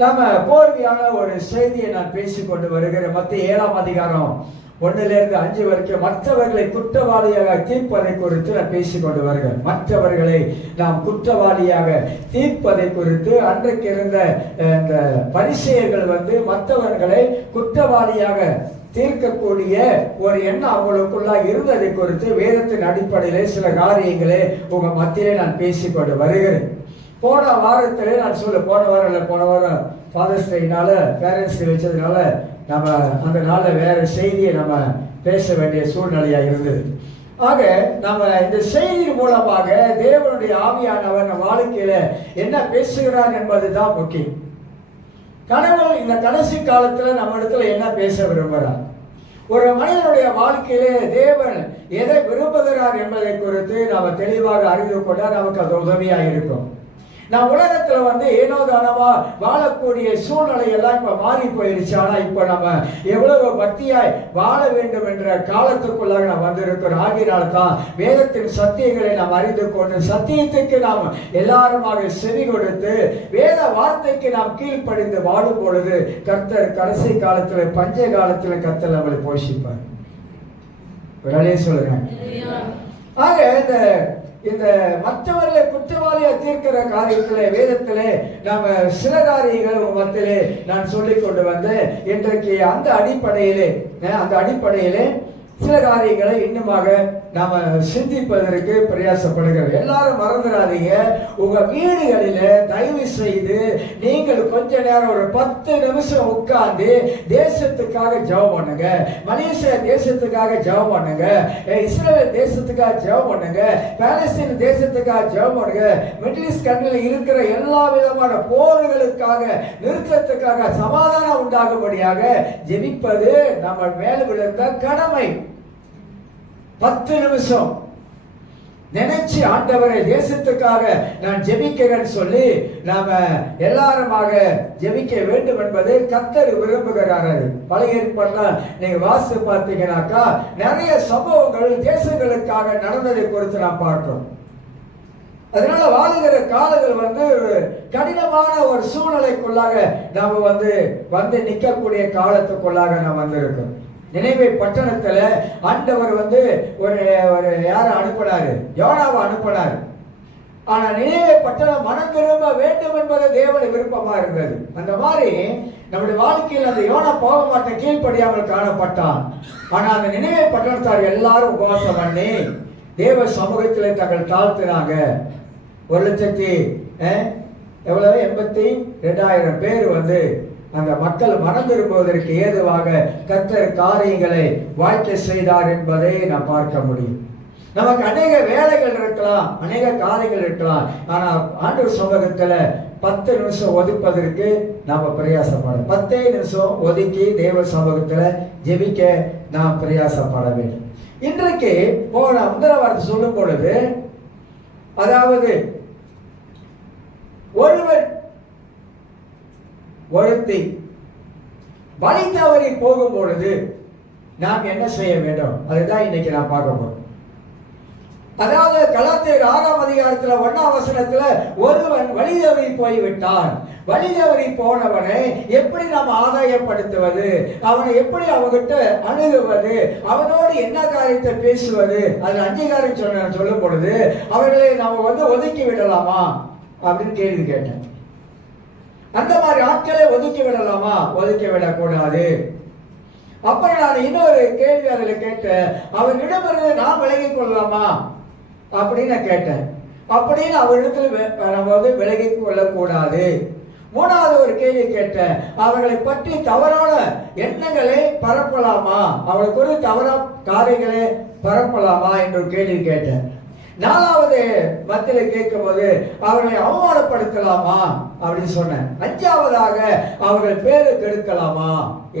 நாம போர்வையான ஒரு செய்தியை நான் பேசிக்கொண்டு வருகிறேன். மத்திய 7ஆம் அதிகாரம் 1-5 வரைக்கும் மற்றவர்களை குற்றவாளியாக தீர்ப்பதை குறித்து நான் பேசிக்கொண்டு வருகிறேன். மற்றவர்களை நாம் குற்றவாளியாக தீர்ப்பதை குறித்து அன்றைக்கு இருந்த இந்த பரிசேயர்கள் மற்றவர்களை குற்றவாளியாக தீர்க்கக்கூடிய ஒரு எண்ணம் அவங்களுக்குள்ள இருந்ததை குறித்து வேதத்தின் அடிப்படையிலே சில காரியங்களே உங்க மத்தியிலே நான் பேசிக்கொண்டு வருகிறேன். போன வாரத்திலே நான் போன வாரம் ஃபாதர்ஸ் டேனால பேரண்ட்ஸ் டே வச்சதுனால நம்ம அந்த நாளில் வேற செய்தியை நம்ம பேச வேண்டிய சூழ்நிலையா இருந்தது. ஆக நம்ம இந்த செய்தி மூலமாக தேவனுடைய ஆவியானவர் நம்ம வாழ்க்கையில என்ன பேசுகிறார் என்பதுதான் முக்கியம். கடவுள் இந்த கடைசி காலத்துல நம்ம இடத்துல என்ன பேச விரும்புகிறார், ஒரு மனிதனுடைய வாழ்க்கையிலே தேவன் எதை விரும்புகிறார் என்பதை குறித்து நாம தெளிவாக அறிந்து கொண்டால் நமக்கு அது உதவியா இருக்கும். நான் உலகத்துல ஏனோ தானமா வாழக்கூடிய சூழ்நிலை எல்லாம் இப்ப மாறி போயிருச்சு. ஆனா இப்ப நம்ம எவ்வளவு பக்தியாய் வாழ வேண்டும் என்ற காலத்துக்குள்ளாக நாம் வந்திருக்கிறோம். ஆகினால்தான் வேதத்தின் சத்தியங்களை நாம் அறிந்து கொண்டு சத்தியத்துக்கு நாம் எல்லாருமாக செவி கொடுத்து வேத வார்த்தைக்கு நாம் கீழ்ப்படிந்து வாழும் பொழுது கர்த்தர் கடைசி காலத்துல பஞ்ச காலத்துல கர்த்தர் நம்மளை போஷிப்பார். உடனே சொல்லுங்க. ஆக இந்த மற்றவர்களை குற்றவாளியா தீர்க்கிற காரியத்திலே வேதத்திலே நாம சில காரியங்கள் மத்தியிலே நான் சொல்லிக் கொண்டு வந்தேன். இன்றைக்கு அந்த அடிப்படையிலே சில காரியங்களை இன்னுமாக நாம சிந்திப்பதற்கு பிரயாசப்படுகிறோம். எல்லாரும் மறந்துடாதீங்க, உங்க வீடுகளில தயவு செய்து நீங்கள் கொஞ்ச நேரம் ஒரு 10 நிமிஷம் உட்கார்ந்து தேசத்துக்காக ஜெபம் பண்ணுங்க. மலேசியா தேசத்துக்காக ஜெபம் பண்ணுங்க, இஸ்ரேல் தேசத்துக்காக ஜெபம் பண்ணுங்க, பாலஸ்தீன் தேசத்துக்காக ஜெபம் பண்ணுங்க. மிடில் ஈஸ்ட் கண்ட்ரியில் இருக்கிற எல்லா விதமான போர்களுக்காக நிறுத்தத்துக்காக சமாதானம் உண்டாகும்படியாக ஜெபிப்பது நம்ம மேல விழுந்த கடமை. 10 நிமிஷம் நினைச்சு ஆண்டவரை தேசத்துக்காக நான் ஜெபிக்கிறேன்னு சொல்லி நாம எல்லாருமாக ஜெபிக்க வேண்டும் என்பதை கர்த்தர் விரும்புகிறார். பழைய ஏற்பாடுல நீங்க வாசித்து பார்த்தீங்கன்னாக்கா நிறைய சம்பவங்கள் தேசங்களுக்காக நடந்ததை குறித்து நாம் பார்க்கிறோம். அதனால வாழுகிற காலங்கள் கடினமான ஒரு சூழ்நிலைக்குள்ளாக நாம வந்து நிற்கக்கூடிய காலத்துக்குள்ளாக நாம் வந்திருக்கோம். நினைவே பட்டணத்துல ஆண்டவர் ஒரு யார அனுப்பினாரு, யோனாவை அனுப்பினார். ஆனா நினைவே பட்டணம் மனம் திரும்ப வேண்டும் என்பது தேவனுடைய விருப்பமா இருந்தது. அந்த மாதிரி நம்முடைய வாழ்க்கையில் அந்த யோனா போக மாட்ட கீழ்ப்படியாமல் காணப்பட்டான். ஆனா அந்த நினைவே பட்டணத்தார் எல்லாரும் உபவாசம் பண்ணி தேவ சமூகத்திலே தங்கள் தாழ்த்தினாங்க. 1,82,000 பேர் அந்த மக்கள் மனம் திரும்புவதற்கு ஏதுவாக கர்த்தர் காரியங்களை வாய்க்க செய்தார் என்பதை நாம் பார்க்க முடியும். நமக்கு அநேக வேலைகள் இருக்கலாம், அநேக காரியங்கள் இருக்கலாம். ஆனா ஆண்டவர் சமூகத்துல 10 நிமிஷம் ஒதுப்பதற்கு நாம பிரயாசப்பட 10 நிமிஷம் ஒதுக்கி தேவ சமூகத்துல ஜெபிக்க நாம் பிரயாசப்பட வேண்டும். இன்றைக்கு போன முதல் வார்த்தை சொல்லும் பொழுது, அதாவது ஒருத்தி வழி தவறி போகும் பொழுது நாம் என்ன செய்ய வேண்டும், அதுதான் இன்னைக்கு நான் பார்க்க போறோம். அதாவது கலாத்தியர் 6ஆம் அதிகாரத்துல 1ஆம் வசனத்துல ஒருவன் வழி தவறி போய்விட்டான். வழி தவறி போனவனை எப்படி நாம் ஆதாயப்படுத்துவது, அவனை எப்படி அவங்கிட்ட அணுகுவது, அவனோடு என்ன காரியத்தை பேசுவது, அது அங்கீகாரம் சொல்லும் பொழுது அவர்களை நாம ஒதுக்கி விடலாமா அப்படின்னு கேள்வி கேட்டேன். அந்த மாதிரி ஆட்களை ஒதுக்கி விடலாமா, ஒதுக்கி விடக்கூடாது. அப்புறம் நான் இன்னொரு கேள்வி அதில் கேட்டேன், அவர்களிடமிருந்து நாம் விலகிக் கொள்ளலாமா அப்படின்னு கேட்டேன். அப்படின்னு அவரிடத்துல நம்ம விலகிக் கொள்ளக்கூடாது. 3வது ஒரு கேள்வி கேட்டேன், அவர்களை பற்றி தவறான எண்ணங்களை பரப்பலாமா, அவர்களுக்கு ஒரு தவறான காரியங்களை பரப்பலாமா என்று கேள்வி கேட்டேன். 4வது மத்தியில கேட்கும் போது அவர்களை அவமானப்படுத்தலாமா அப்படின்னு சொன்னேன். 5வதாக அவர்கள் பேரு கெடுக்கலாமா.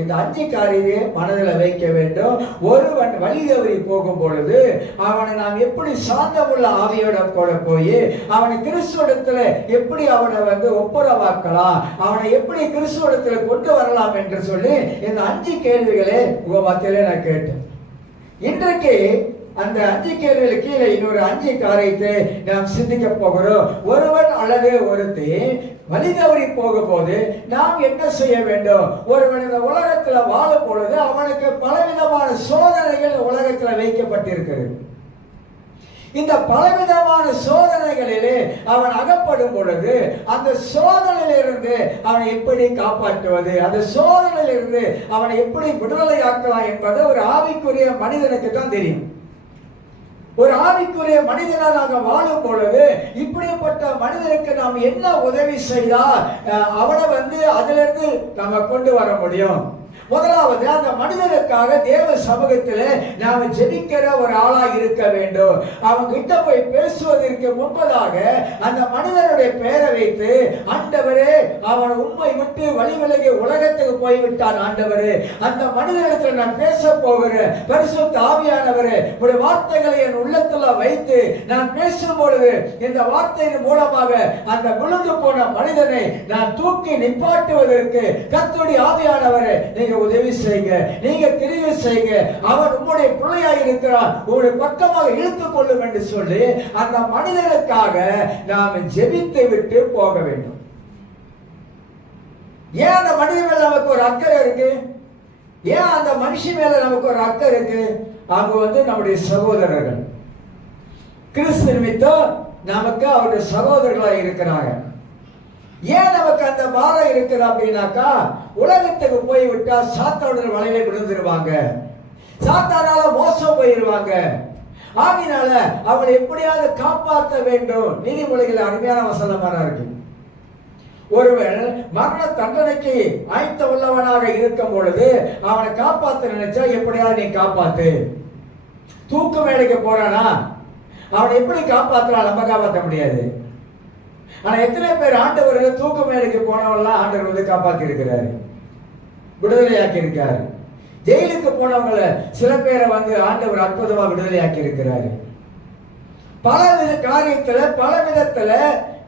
இந்த 5 காரியத்தை மனதில் வைக்க வேண்டும். ஒருவன் வழி தவறி போகும் பொழுது அவனை நாம் எப்படி சாந்தமுள்ள ஆவியோட கூட போய் அவனை கிறிஸ்துவத்துல எப்படி அவனை ஒப்புரவாக்கலாம், அவனை எப்படி கிறிஸ்துவத்துல கொண்டு வரலாம் என்று சொல்லி இந்த 5 கேள்விகளை உங்க மத்தியில நான் கேட்டேன். இன்றைக்கு அந்த 5 கேள்விகளுக்கு கீழே இன்னொரு 5 காரியத்தை நாம் சிந்திக்க போகிறோம். ஒருவன் அல்லது ஒருத்தி வழி தவறி போகும்போது நாம் என்ன செய்ய வேண்டும்? ஒருவன் இந்த உலகத்துல வாழும் பொழுது அவனுக்கு பலவிதமான சோதனைகள் உலகத்துல வைக்கப்பட்டிருக்கிறது. இந்த பலவிதமான சோதனைகளிலே அவன் அகப்படும் பொழுது அந்த சோதனையிலிருந்து அவனை எப்படி காப்பாற்றுவது, அந்த சோதனையிலிருந்து அவனை எப்படி விடுதலை ஆக்கலாம் என்பது ஒரு ஆவிக்குரிய மனிதனுக்கு தான் தெரியும். ஒரு ஆவிக்குரிய மனிதனாக வாழும் பொழுது இப்படிப்பட்ட மனிதனுக்கு நாம் என்ன உதவி செய்தால் அவனை அதிலிருந்து நம்ம கொண்டு வர முடியும்? முதலாவது, அந்த மனிதனுக்காக தேவ சமூகத்தில் நாம் ஜெபிக்கிற ஒரு ஆளா இருக்க வேண்டும். அவங்க கிட்ட போய் பேசுவதற்கு முன்பதாக அந்த மனிதனுடைய பெயரை வைத்து, ஆண்டவரே அவன் உண்மை விட்டு வழி விலகி உலகத்துக்கு போய்விட்டான், ஆண்டவரே அந்த மனிதனிடத்தில் நான் பேச போகிறேன், பரிசுத்த ஆவியானவரே உடைய வார்த்தைகளை என் உள்ளத்துல வைத்து நான் பேசும் பொழுது இந்த வார்த்தையின் மூலமாக அந்த விழுந்து போன மனிதனை நான் தூக்கி நிப்பாட்டுவதற்கு கர்த்தருடைய ஆவியானவரே நீங்க உதவி செய்யுங்க, நீங்க கிரியை செய்யுங்க, அவன் உம்முடைய பிள்ளையாக இருக்கிறான், உங்களுடைய பக்கமாக இழுத்துக் கொள்ளும் என்று சொல்லி அந்த மனிதனுக்காக நாம் ஜெபித்து விட்டு போக வேண்டும். ஏன் அந்த மனிதன் மேல நமக்கு ஒரு அக்கறை இருக்கு? ஏன் அந்த மனுஷன் மேல நமக்கு ஒரு அக்கறை இருக்கு? அவங்க நம்முடைய சகோதரர்கள், கிறிஸ்து நிமித்தம் நமக்கு அவருடைய சகோதரர்களாக இருக்கிறாங்க. ஏன் நமக்கு அந்த பாரம் இருக்குது அப்படின்னாக்கா, உலகத்துக்கு போய்விட்டா சாத்தானுடைய வலையில விழுந்துருவாங்க, சாத்தானால மோசம் போயிருவாங்க. ஆகினால அவளை எப்படியாவது காப்பாற்ற வேண்டும். நீதிமொழிகள் அருமையான வசனமான இருக்கு. ஒருவன் மரண தண்டனைக்கு ஆயத்த உள்ளவனாக இருக்கும் பொழுது அவனை காப்பாற்ற நினைச்சா எப்படியாவது நீ காப்பாத்து. தூக்கு மேடைக்கு போறானா அவனை எப்படி காப்பாற்றலாம்? நம்ம காப்பாற்ற முடியாது. ஆனா எத்தனை பேர் ஆண்டவர்கள் தூக்கு மேடைக்கு போனவங்களாம் ஆண்டவர் காப்பாத்தி இருக்கிறாரு, விடுதலையாக்கி இருக்காரு. ஜெயிலுக்கு போனவங்களை சில பேரை ஆண்டவர் அற்புதமா விடுதலையாக்கி இருக்கிறாரு. பல காரியத்துல பல விதத்துல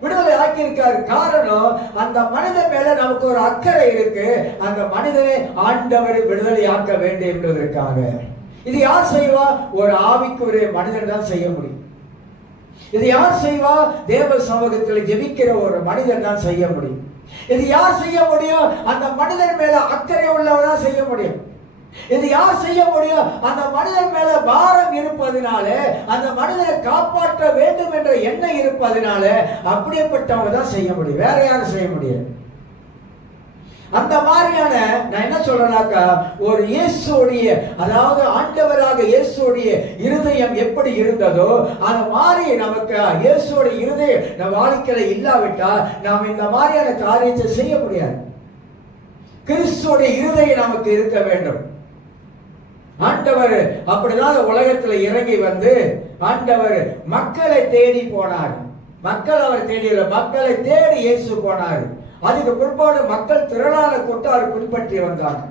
விடுதலை ஆக்கி இருக்காரு. காரணம், அந்த மனிதன் மேல நமக்கு ஒரு அக்கறை இருக்கு. அந்த மனிதனை ஆண்டவர் விடுதலை ஆக்க வேண்டும் என்பதற்காக. இது யார் செய்வா? ஒரு ஆவிக்குரிய மனிதன் தான் செய்ய முடியும். இது யார் செய்வா? தேவ சமூகத்தில் ஜெபிக்கிற ஒரு மனிதன் தான் செய்ய முடியும். இது யார் செய்ய முடியும்? அந்த மனிதன் மேல அக்கறை உள்ளவன் செய்ய முடியும். இது யார் செய்ய முடியும்? அந்த மனிதன் மேல பாரம் இருப்பதனால, அந்த மனிதனை காப்பாற்ற வேண்டும் என்ற எண்ணம் இருப்பதனால அப்படிப்பட்டவங்க தான் செய்ய முடியும். வேற யாரும் செய்ய முடியாது. அந்த மாதிரியான நான் என்ன சொல்றேனாக்கா, ஒரு இயேசுடைய, அதாவது ஆண்டவராக இயேசுடைய இருதயம் எப்படி இருந்ததோ அந்த மாதிரி நமக்கு இயேசுடைய இருதயம் நம்ம வாழ்க்கையில இல்லாவிட்டால் நாம் இந்த மாதிரியான காரியத்தை செய்ய முடியாது. கிறிஸ்துடைய இருதயம் நமக்கு இருக்க வேண்டும். ஆண்டவர் அப்படிதான் உலகத்துல இறங்கி ஆண்டவர் மக்களை தேடி போனார். மக்கள் அவர் தேடியல, மக்களை தேடி இயேசு போனார். அதுக்கு பிற்பாடு மக்கள் திரளான கூட்டம் பின்பற்றி வந்தாங்க.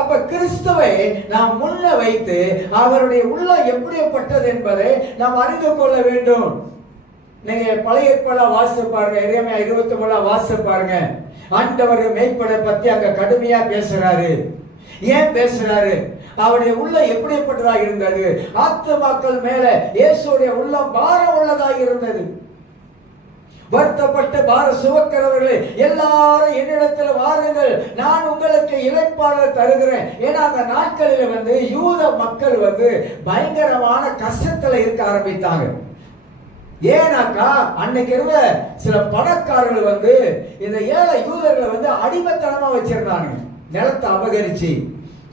அப்ப கிறிஸ்துவை நாம் முன்ன வைத்து அவருடைய உள்ளம் எப்படிப்பட்டது என்பதை நாம் அறிந்து கொள்ள வேண்டும். நீங்க பழைய ஏற்பாடுல வாசித்து பாருங்க, எரேமியா 23 வாசித்து பாருங்க. ஆண்டவர் மேய்ப்பனை பத்தி அங்க கடுமையா பேசுறாரு. ஏன் பேசுறாரு? அவருடைய உள்ளம் எப்படிப்பட்டதாக இருந்தது? ஆத்துமாக்கள் மேல இயேசுடைய உள்ளம் பாரம் உள்ளதாக இருந்தது. வருத்தப்பட்டு பார சுமக்கிறவர்களே எல்லாரும் என்னிடத்தில் வாருங்கள், நான் உங்களுக்கு இளைப்பாறுதல் தருகிறேன். ஏன்னா அந்த நாட்களில் யூத மக்கள் பயங்கரமான கஷ்டத்துல இருக்க ஆரம்பித்தாங்க. ஏனாக்கா அன்னைக்கு இருந்த சில பணக்காரர்கள் இந்த ஏழை யூதர்களை அடிமைத்தனமா வச்சிருந்தாங்க. நிலத்தை அபகரிச்சு,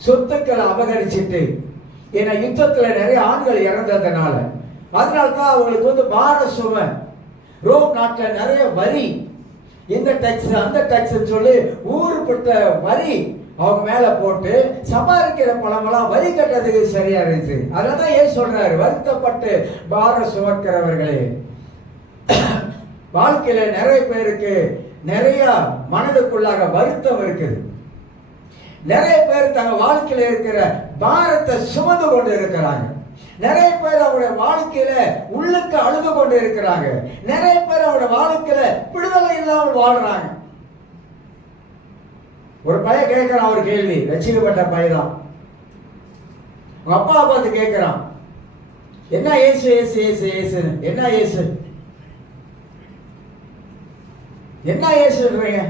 சொத்துக்களை அபகரிச்சுட்டு, ஏன்னா யுத்தத்துல நிறைய ஆண்கள் இறந்ததுனால அதனால்தான் அவங்களுக்கு பார சுமை. ரோம் நாட்டில் நிறைய வரி, இந்த டாக்ஸ் அந்த டாக்ஸ் சொல்லி ஊருப்பட்ட வரி அவங்க மேல போட்டு சம்பாதிக்கிற பணமெல்லாம் வரி கட்டுறதுக்கு சரியா இருந்துச்சு. அதனாலதான் ஏன் சொல்றாரு, வருத்தப்பட்டு பார சுமக்கிறவர்களே. வாழ்க்கையில நிறைய பேருக்கு நிறைய மனதுக்குள்ளாக வருத்தம் இருக்குது. நிறைய பேர் தங்க வாழ்க்கையில இருக்கிற பாரத்தை சுமந்து கொண்டு இருக்கிறாங்க. நிறைய பேர் அவருடைய வாழ்க்கையில உள்ளுக்கு அழுது கொண்டு இருக்கிறாங்க. நிறைய பேர் அவருடைய வாழ்க்கையில விடுதலை இல்லாமல் வாழ்றாங்க. ஒரு பையன் கேட்கிறான் ஒரு கேள்வி, ரட்சிக்கப்பட்ட பையன் தான். அப்பா பார்த்து கேட்கிறான், என்ன இயேசு இயேசு இயேசு இயேசு, என்ன இயேசு, என்ன இயேசுன்றீங்க?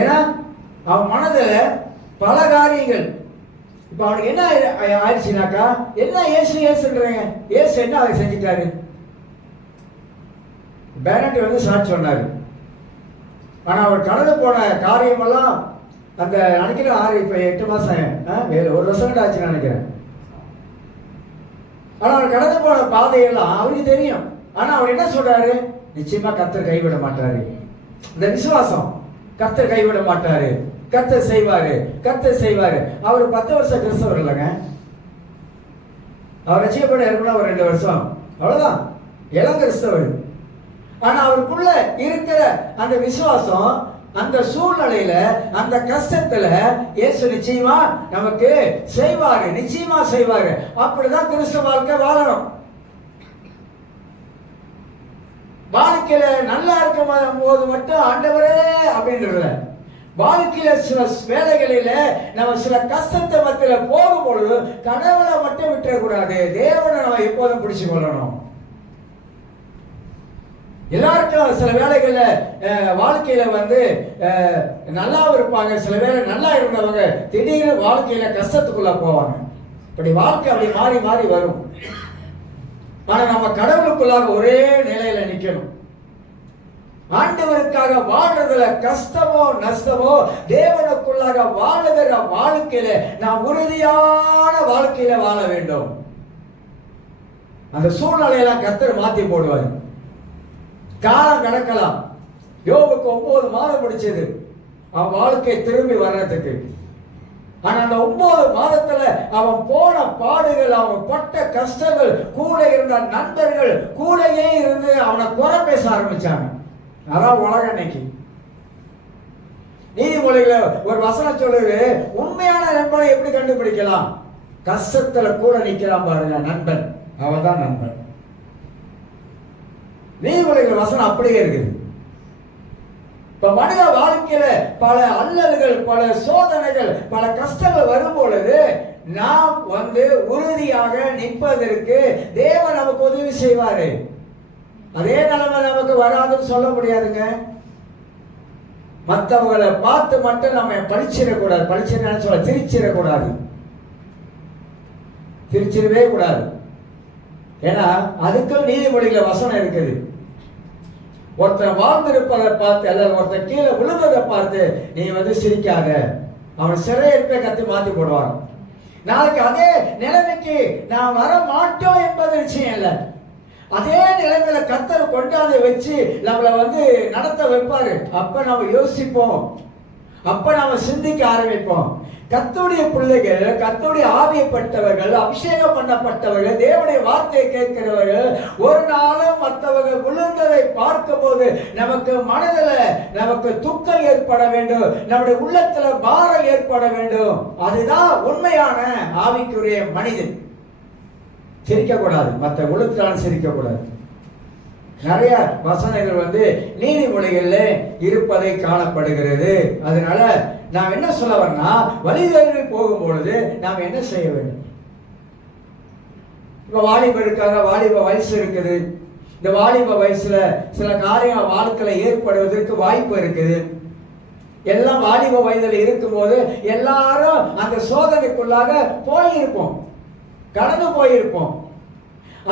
ஏன்னா அவன் மனதில் பல காரியங்கள். இப்ப அவனுக்கு என்ன ஆயிடுச்சுனாக்கா, என்ன இயேசு இயேசுன்றீங்க, இயேசு என்ன அதை செஞ்சுட்டாரு? பேனட் வந்து சாட்சி சொன்னாரு. ஆனா அவர் கடந்து போன காரியமெல்லாம் அந்த நினைக்கிறேன் 6 இப்ப 8 மாசம் 1 வருஷம் ஆச்சு நினைக்கிறேன். ஆனா அவர் கடந்து போன பாதையெல்லாம் அவருக்கு தெரியும். ஆனா அவர் என்ன சொல்றாரு? நிச்சயமா கர்த்தர் கைவிட மாட்டாரு. இந்த விசுவாசம், கர்த்தர் கைவிட மாட்டாரு, கர்த்தர் செய்வாரு, கர்த்தர் செய்வாரு. அவர் 10 வருஷம் கிறிஸ்தவர் இல்லைங்க. அவர் ரட்சிக்கப்பட ஏற்கனவே ஒரு 2 வருஷம், அவ்வளவுதான், இளம் கிறிஸ்தவர். ஆனா அவருக்குள்ள இருக்கிற அந்த விசுவாசம், அந்த சூழ்நிலையில, அந்த கஷ்டத்துல இயேசு நிச்சயமா நமக்கு செய்வாரு, நிச்சயமா செய்வாரு. அப்படிதான் கிறிஸ்தவ வாழ்க்கை வாழணும். வாழ்க்கையில நல்லா இருக்கும் போது மட்டும் ஆண்டவரே அப்படின்றதுல, வாழ்க்கையில சில வேலைகளில நம்ம சில கஷ்டத்தை மத்தியில போகும் பொழுது கடவுளை மட்டும் விட்டுறக்கூடாது, தேவனை நம்ம எப்போதும் பிடிச்சு கொள்ளணும். எல்லாருக்கும் சில வேலைகள்ல வாழ்க்கையில வந்து நல்லா இருப்பாங்க, சில வேலை நல்லா இருந்தவங்க திடீர்னு வாழ்க்கையில கஷ்டத்துக்குள்ள போவாங்க. இப்படி வாழ்க்கை அப்படி மாறி மாறி வரும். ஆனா நம்ம கடவுளுக்குள்ளாக ஒரே நிலையில நிக்கணும். ஆண்டவருக்காக வாழ்றதுல கஷ்டமோ நஷ்டமோ, தேவனுக்குள்ளாக வாழுகிற வாழ்க்கையில நாம் உறுதியான வாழ்க்கையில வாழ வேண்டும். அந்த சூழ்நிலையெல்லாம் கர்த்தர் மாத்தி போடுவார். காலம் கடக்கலாம். யோபுக்கு 9 மாதம் முடிச்சது அவன் வாழ்க்கை திரும்பி வர்றதுக்கு. ஆனா அந்த 9 மாதத்துல அவன் போன பாடுகள், அவன் பட்ட கஷ்டங்கள், கூட இருந்த நண்பர்கள் கூடயே இருந்து அவனை குறை பேச ஆரம்பிச்சாங்க. அதான் உலகம் இன்னைக்கு. நீதிமொழிகள ஒரு வசனம் சொல்லுது, உண்மையான நண்பனை எப்படி கண்டுபிடிக்கலாம்? கஷ்டத்துல கூட நிக்கலாம் பாருங்க நண்பன், அவன் தான் நண்பன். நீதிமொழிகள் வசனம் அப்படியே இருக்குது. இப்ப மனித வாழ்க்கையில பல அல்லல்கள், பல சோதனைகள், பல கஷ்டங்கள் வரும் பொழுது நாம் வந்து உறுதியாக நிற்பதற்கு தேவன் நமக்கு உதவி செய்வாரு. அதே நிலைமை நமக்கு வராதுன்னு சொல்ல முடியாதுங்க. மற்றவங்களை பார்த்து மட்டும் நம்ம பழிச்சிடக்கூடாது. பழிச்சிட சொல்ல திரிச்சிடக்கூடாது, திரிச்சிடவே கூடாது. ஏன்னா அதுக்கும் நீதிமொழிகள வசனம் இருக்குது. ஒருத்தன் வாழ்ந்திருப்பதை பார்த்து அல்லது ஒருத்தன் கீழே விழுந்ததை பார்த்து நீ வந்து சிரிக்காத, அவன் சிறையிருப்பை கத்தி மாத்தி போடுவான். நாளைக்கு அதே நிலைமைக்கு நான் வர மாட்டோம் என்பது நிச்சயம் இல்லை. அதே நிலைமையில கர்த்தர் கொண்டாந்து வச்சு நம்மளை வந்து நடத்த வைப்பாரு. அப்ப நம்ம யோசிப்போம், அப்ப நாம சிந்திக்க ஆரம்பிப்போம். கர்த்தருடைய பிள்ளைகள், கர்த்தருடைய ஆவியப்பட்டவர்கள், அபிஷேகம் பண்ணப்பட்டவர்கள், தேவனுடைய வார்த்தையை கேட்கிறவர்கள் ஒரு நாளும் மற்றவர்கள் விழுந்ததை பார்க்கும் போது நமக்கு மனதில் நமக்கு துக்கம் ஏற்பட வேண்டும், நம்முடைய உள்ளத்துல பாரம் ஏற்பட வேண்டும். அதுதான் உண்மையான ஆவிக்குரிய மனிதன். சிரிக்கக்கூடாது, மற்ற உள்ளத்தினாலும் சிரிக்கக்கூடாது. நிறைய வசனங்கள் வந்து நீதிமொழிகள்ல இருப்பதை காணப்படுகிறது. அதனால நாம் என்ன சொல்ல வரனா, வழிதேடி போகும் பொழுது நாம் என்ன செய்ய வேண்டும்? இப்ப வாலிபருக்காக வாலிப வயசு இருக்குது. இந்த வாலிப வயசுல சில காரியம் வாழ்க்கையில ஏற்படுவதற்கு வாய்ப்பு இருக்குது. எல்லாம் வாலிப வயதில் இருக்கும் போது எல்லாரும் அந்த சோதனைக்குள்ளாக போயிருப்போம், கடந்து போயிருப்போம்.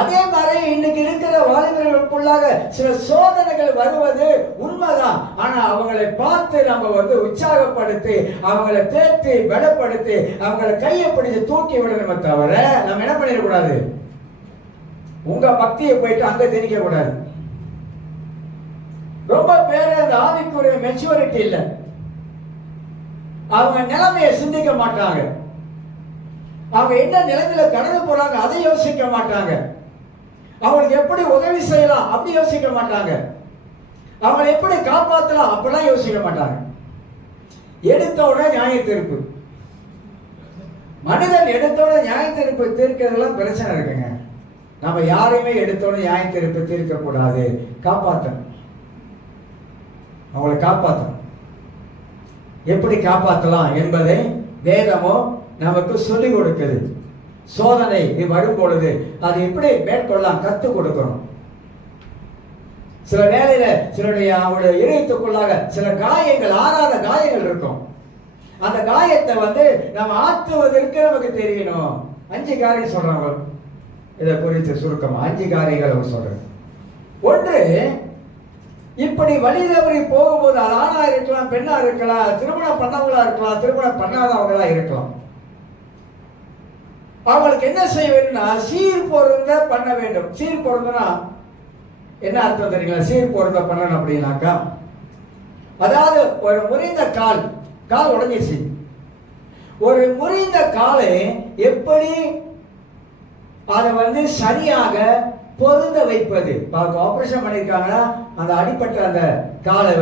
அதே மாதிரி இன்னைக்கு இருக்கிற வாலிபர்களுக்குள்ளாக சில சோதனைகள் வருவது உண்மைதான். ஆனா அவங்களை பார்த்து நம்ம வந்து உற்சாகப்படுத்தி, அவங்களை தேர்த்தி பலப்படுத்தி, அவங்களை கையை பிடிச்சு தூக்கி விடணுமே தவிர நம்ம என்ன பண்ணிடக்கூடாது, உங்க பக்தியை போயிட்டு அங்க திணிக்க கூடாது. ரொம்ப பேர் அந்த ஆவிக்குரிய மெச்சூரிட்டி இல்லை, அவங்க நிலைமையை சிந்திக்க மாட்டாங்க, அவங்க என்ன நிலைமையில கடந்து போறாங்க அதை யோசிக்க மாட்டாங்க, அவங்களுக்கு எப்படி உதவி செய்யலாம் அப்படி யோசிக்க மாட்டாங்க, அவங்களை எப்படி காப்பாற்றலாம் அப்படிலாம் யோசிக்க மாட்டாங்க. எடுத்தோட நியாய தீர்ப்பு, மனிதன் எடுத்தோட நியாய தீர்ப்பு தீர்க்கிறதுலாம் பிரச்சனை இருக்குங்க. நம்ம யாரையுமே எடுத்தோட நியாய தீர்ப்பு தீர்க்க கூடாது, காப்பாற்றணும், அவங்களை காப்பாற்றணும். எப்படி காப்பாற்றலாம் என்பதை வேதமோ நமக்கு சொல்லிக் கொடுக்குது. சோதனை வரும் பொழுது அதை எப்படி மேற்கொள்ளலாம் கற்றுக் கொடுக்கணும். சில வேளையில சிலருடைய அவருடைய இதயத்துக்குள்ளாக சில காயங்கள், ஆறாத காயங்கள் இருக்கும். அந்த காயத்தை நம்ம ஆற்றுவதற்கு நமக்கு தெரியணும். 5 காரியம் சொல்றாங்க. இதை குறித்து சுருக்கமா 5 காரியங்கள் அவர் சொல்றாரு. ஒன்று, இப்படி வழி தவறி போகும்போது அது ஆணா இருக்கலாம், பெண்ணா இருக்கலாம், திருமணம் பண்ணவங்களா இருக்கலாம், திருமணம் பண்ணாதவங்களா இருக்கலாம். அவங்களுக்கு என்ன செய்ய வேண்டும்னா சீர் பொருந்த பண்ண வேண்டும். சீர் பொருந்தனா என்ன அர்த்தம் தெரியுங்களா? சீர் பொருந்த பண்ணணும் அப்படின்னாக்கா, அதாவது ஒரு முறிந்த கால் உடைஞ்சிருச்சு. ஒரு முறிந்த காலை எப்படி அதை சரியாக பொருந்த வைப்பது. ஆபரேஷன் பண்ணிருக்காங்கன்னா அந்த அடிப்பட்ட அந்த காலை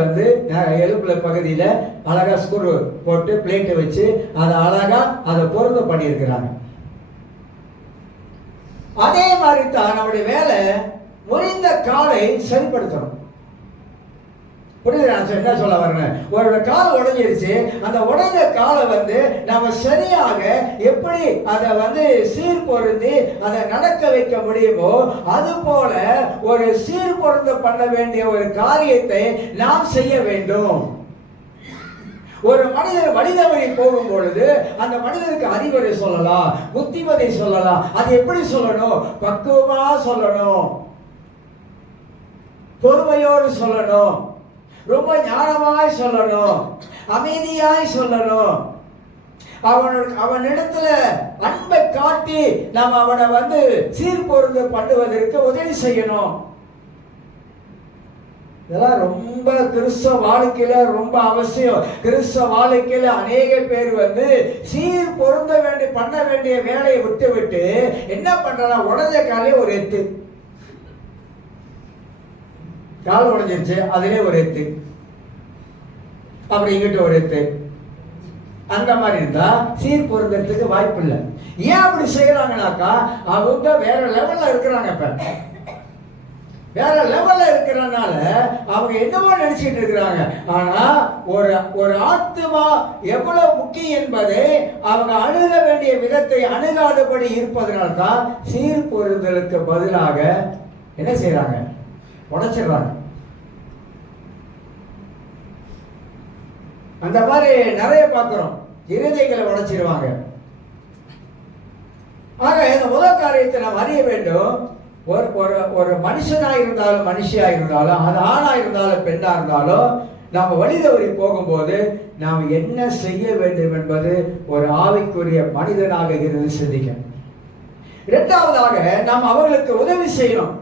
எலும்புல பகுதியில அழகா ஸ்க்ரூ போட்டு பிளேட்டை வச்சு அதை அழகா அதை பொருந்த பண்ணியிருக்கிறாங்க. அதே மாதிரி தான் நம்முடைய வேலை, முறிந்த காலை சரிப்படுத்தணும். புரியுது நான் என்ன சொல்ல வரேன்? ஒரு கால் உடைஞ்சிருச்சு. அந்த உடைந்த காலை நம்ம சரியாக எப்படி அதை சீர் பொருந்தி அதை நடக்க வைக்க முடியுமோ, அது போல ஒரு சீர் பொருந்த பண்ண வேண்டிய ஒரு காரியத்தை நாம் செய்ய வேண்டும். ஒரு மனிதர் வழிதவறி போகும் பொழுது அந்த மனிதனுக்கு அறிவுரை சொல்லலாம், புத்திமதி சொல்லலாம். அது எப்படி சொல்லணும்? பக்குவமா சொல்லணும், பொறுமையோடு சொல்லணும், ரொம்ப ஞானமாய் சொல்லணும், அமைதியாய் சொல்லணும். அவனிடத்துல அன்பை காட்டி நாம் அவனை சீர்பொருந்த பண்ணுவதற்கு உதவி செய்யணும். இதெல்லாம் ரொம்ப கிறிஸ்தவ வாழ்க்கையில ரொம்ப அவசியம். கிறிஸ்தவ வாழ்க்கையில அநேக பேர் சீர் பொருந்த பண்ண வேண்டிய வேலையை விட்டு என்ன பண்றாங்க? உடஞ்ச காலே ஒரு எத்து, கால் உடைஞ்சிருச்சு அதிலே ஒரு எத்து, அப்புறம் இங்கிட்ட ஒரு எத்து, அந்த மாதிரி இருந்தா சீர் பொருந்தறதுக்கு வாய்ப்பு இல்லை. ஏன் அப்படி செய்யறாங்கனாக்கா அவங்க வேற லெவல்ல இருக்கிறாங்க. இப்ப வேற லெவல்ல இருக்கிறனால அவங்க என்னவோ நினைச்சிட்டு இருக்கிறாங்க. ஆனா ஒரு ஆத்மா எவ்வளவு முக்கியம் என்பதை அவங்க அணுக வேண்டிய விதத்தை அணுகாதபடி இருப்பதனால தான் சீர் பொருந்தலுக்கு பதிலாக என்ன செய்யறாங்க? உடைச்சிடுறாங்க. அந்த மாதிரி நிறைய பார்க்கிறோம். இருதயங்களை உடைச்சிருவாங்க. ஆக இந்த முதல் காரியத்தை நாம் அறிய வேண்டும். ஒரு மனுஷனா இருந்தாலும் மனுஷியா இருந்தாலும், அது ஆணா இருந்தாலும் பெண்ணா இருந்தாலும், நாம் வழி தவறி போகும்போது நாம் என்ன செய்ய வேண்டும் என்பது ஒரு ஆவிக்குரிய மனிதனாக இருந்து சிந்திக்க. இரண்டாவதாக நாம் அவர்களுக்கு உதவி செய்யணும்.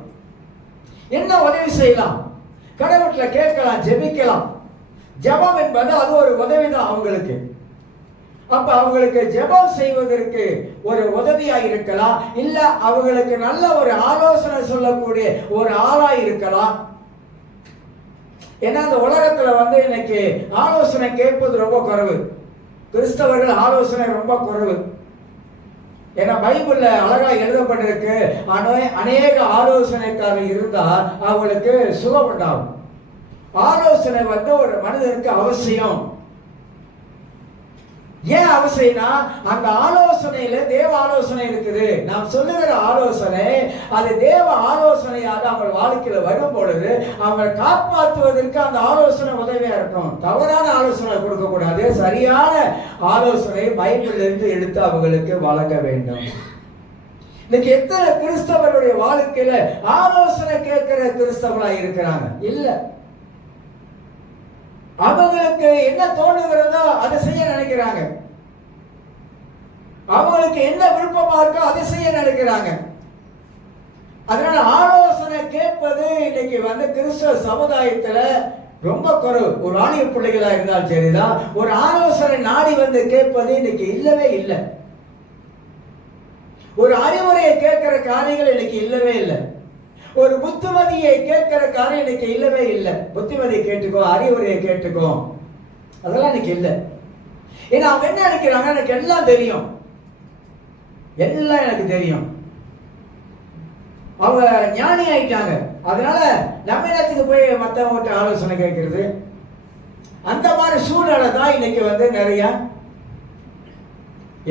என்ன உதவி செய்யலாம்? கடவுள்ல கேட்கலாம், ஜெபிக்கலாம். ஜெபம் என்பது அது ஒரு உதவிதான் அவங்களுக்கு. அப்ப அவங்களுக்கு ஜெபம் செய்வதற்கு ஒரு உதவியா இருக்கலாம், இல்ல அவங்களுக்கு நல்ல ஒரு ஆலோசனை சொல்லக்கூடிய ஒரு ஆளா இருக்கலாம். ஏன்னா அந்த உலகத்துல இன்னைக்கு ஆலோசனை கேட்பது ரொம்ப குறைவு. கிறிஸ்தவர்கள் ஆலோசனை ரொம்ப குறைவு. ஏன்னா பைபிள்ல அழகா எழுதப்பட்டிருக்கு, அநேக ஆலோசனைக்காரர் இருந்தா அவங்களுக்கு சுகம் உண்டாகும். ஆலோசனை ஒரு மனிதனுக்கு அவசியம். ஏன் அவசியம்னா அந்த ஆலோசனையில தேவ ஆலோசனை இருக்குது. நாம் சொல்லுகிற ஆலோசனை அது தேவ ஆலோசனையாக அவங்க வாழ்க்கையில வரும் பொழுது அவங்க காப்பாற்றுவதற்கு அந்த ஆலோசனை உதவியா இருக்கும். தவறான ஆலோசனை கொடுக்க கூடாது. சரியான ஆலோசனை பைபிள்ல இருந்து எடுத்து அவங்களுக்கு வழங்க வேண்டும். இன்னைக்கு எத்தனை கிறிஸ்தவருடைய வாழ்க்கையில ஆலோசனை கேட்கிற கிறிஸ்தவர்களா இருக்கிறாங்க? இல்ல. அவங்களுக்கு என்ன தோணுகிறதோ அதை செய்ய நினைக்கிறாங்க. அவங்களுக்கு என்ன விருப்பமா இருக்கோ அதை செய்ய நினைக்கிறாங்க. அதனால ஆலோசனை கேட்பது இன்னைக்கு கிறிஸ்தவ சமுதாயத்துல ரொம்ப குறைவு. ஒரு ஆணிய பிள்ளைகளா இருந்தாலும் சரிதான், ஒரு ஆலோசனை நாடி கேட்பது இன்னைக்கு இல்லவே இல்லை. ஒரு அறிவுரையை கேட்கிற காரியங்கள் இன்னைக்கு இல்லவே இல்லை. ஒரு புத்திமதியை கேட்கிற காரியம் இன்னைக்கு இல்லவே இல்லை. புத்திமதியை கேட்டுக்கோ, அறிவுரையை கேட்டுக்கோ, அதெல்லாம் இன்னைக்கு இல்லை. ஏன்னா அவங்க என்ன நினைக்கிறாங்க? எனக்கு எல்லாம் தெரியும், எல்லாம் எனக்கு தெரியும். அவங்க ஞானி ஆயிட்டாங்க. அதனால நம்ம இடத்துக்கு போய் மற்றவங்கிட்ட ஆலோசனை கேட்கறது, அந்த மாதிரி சூழ்நிலை தான் இன்னைக்கு நிறைய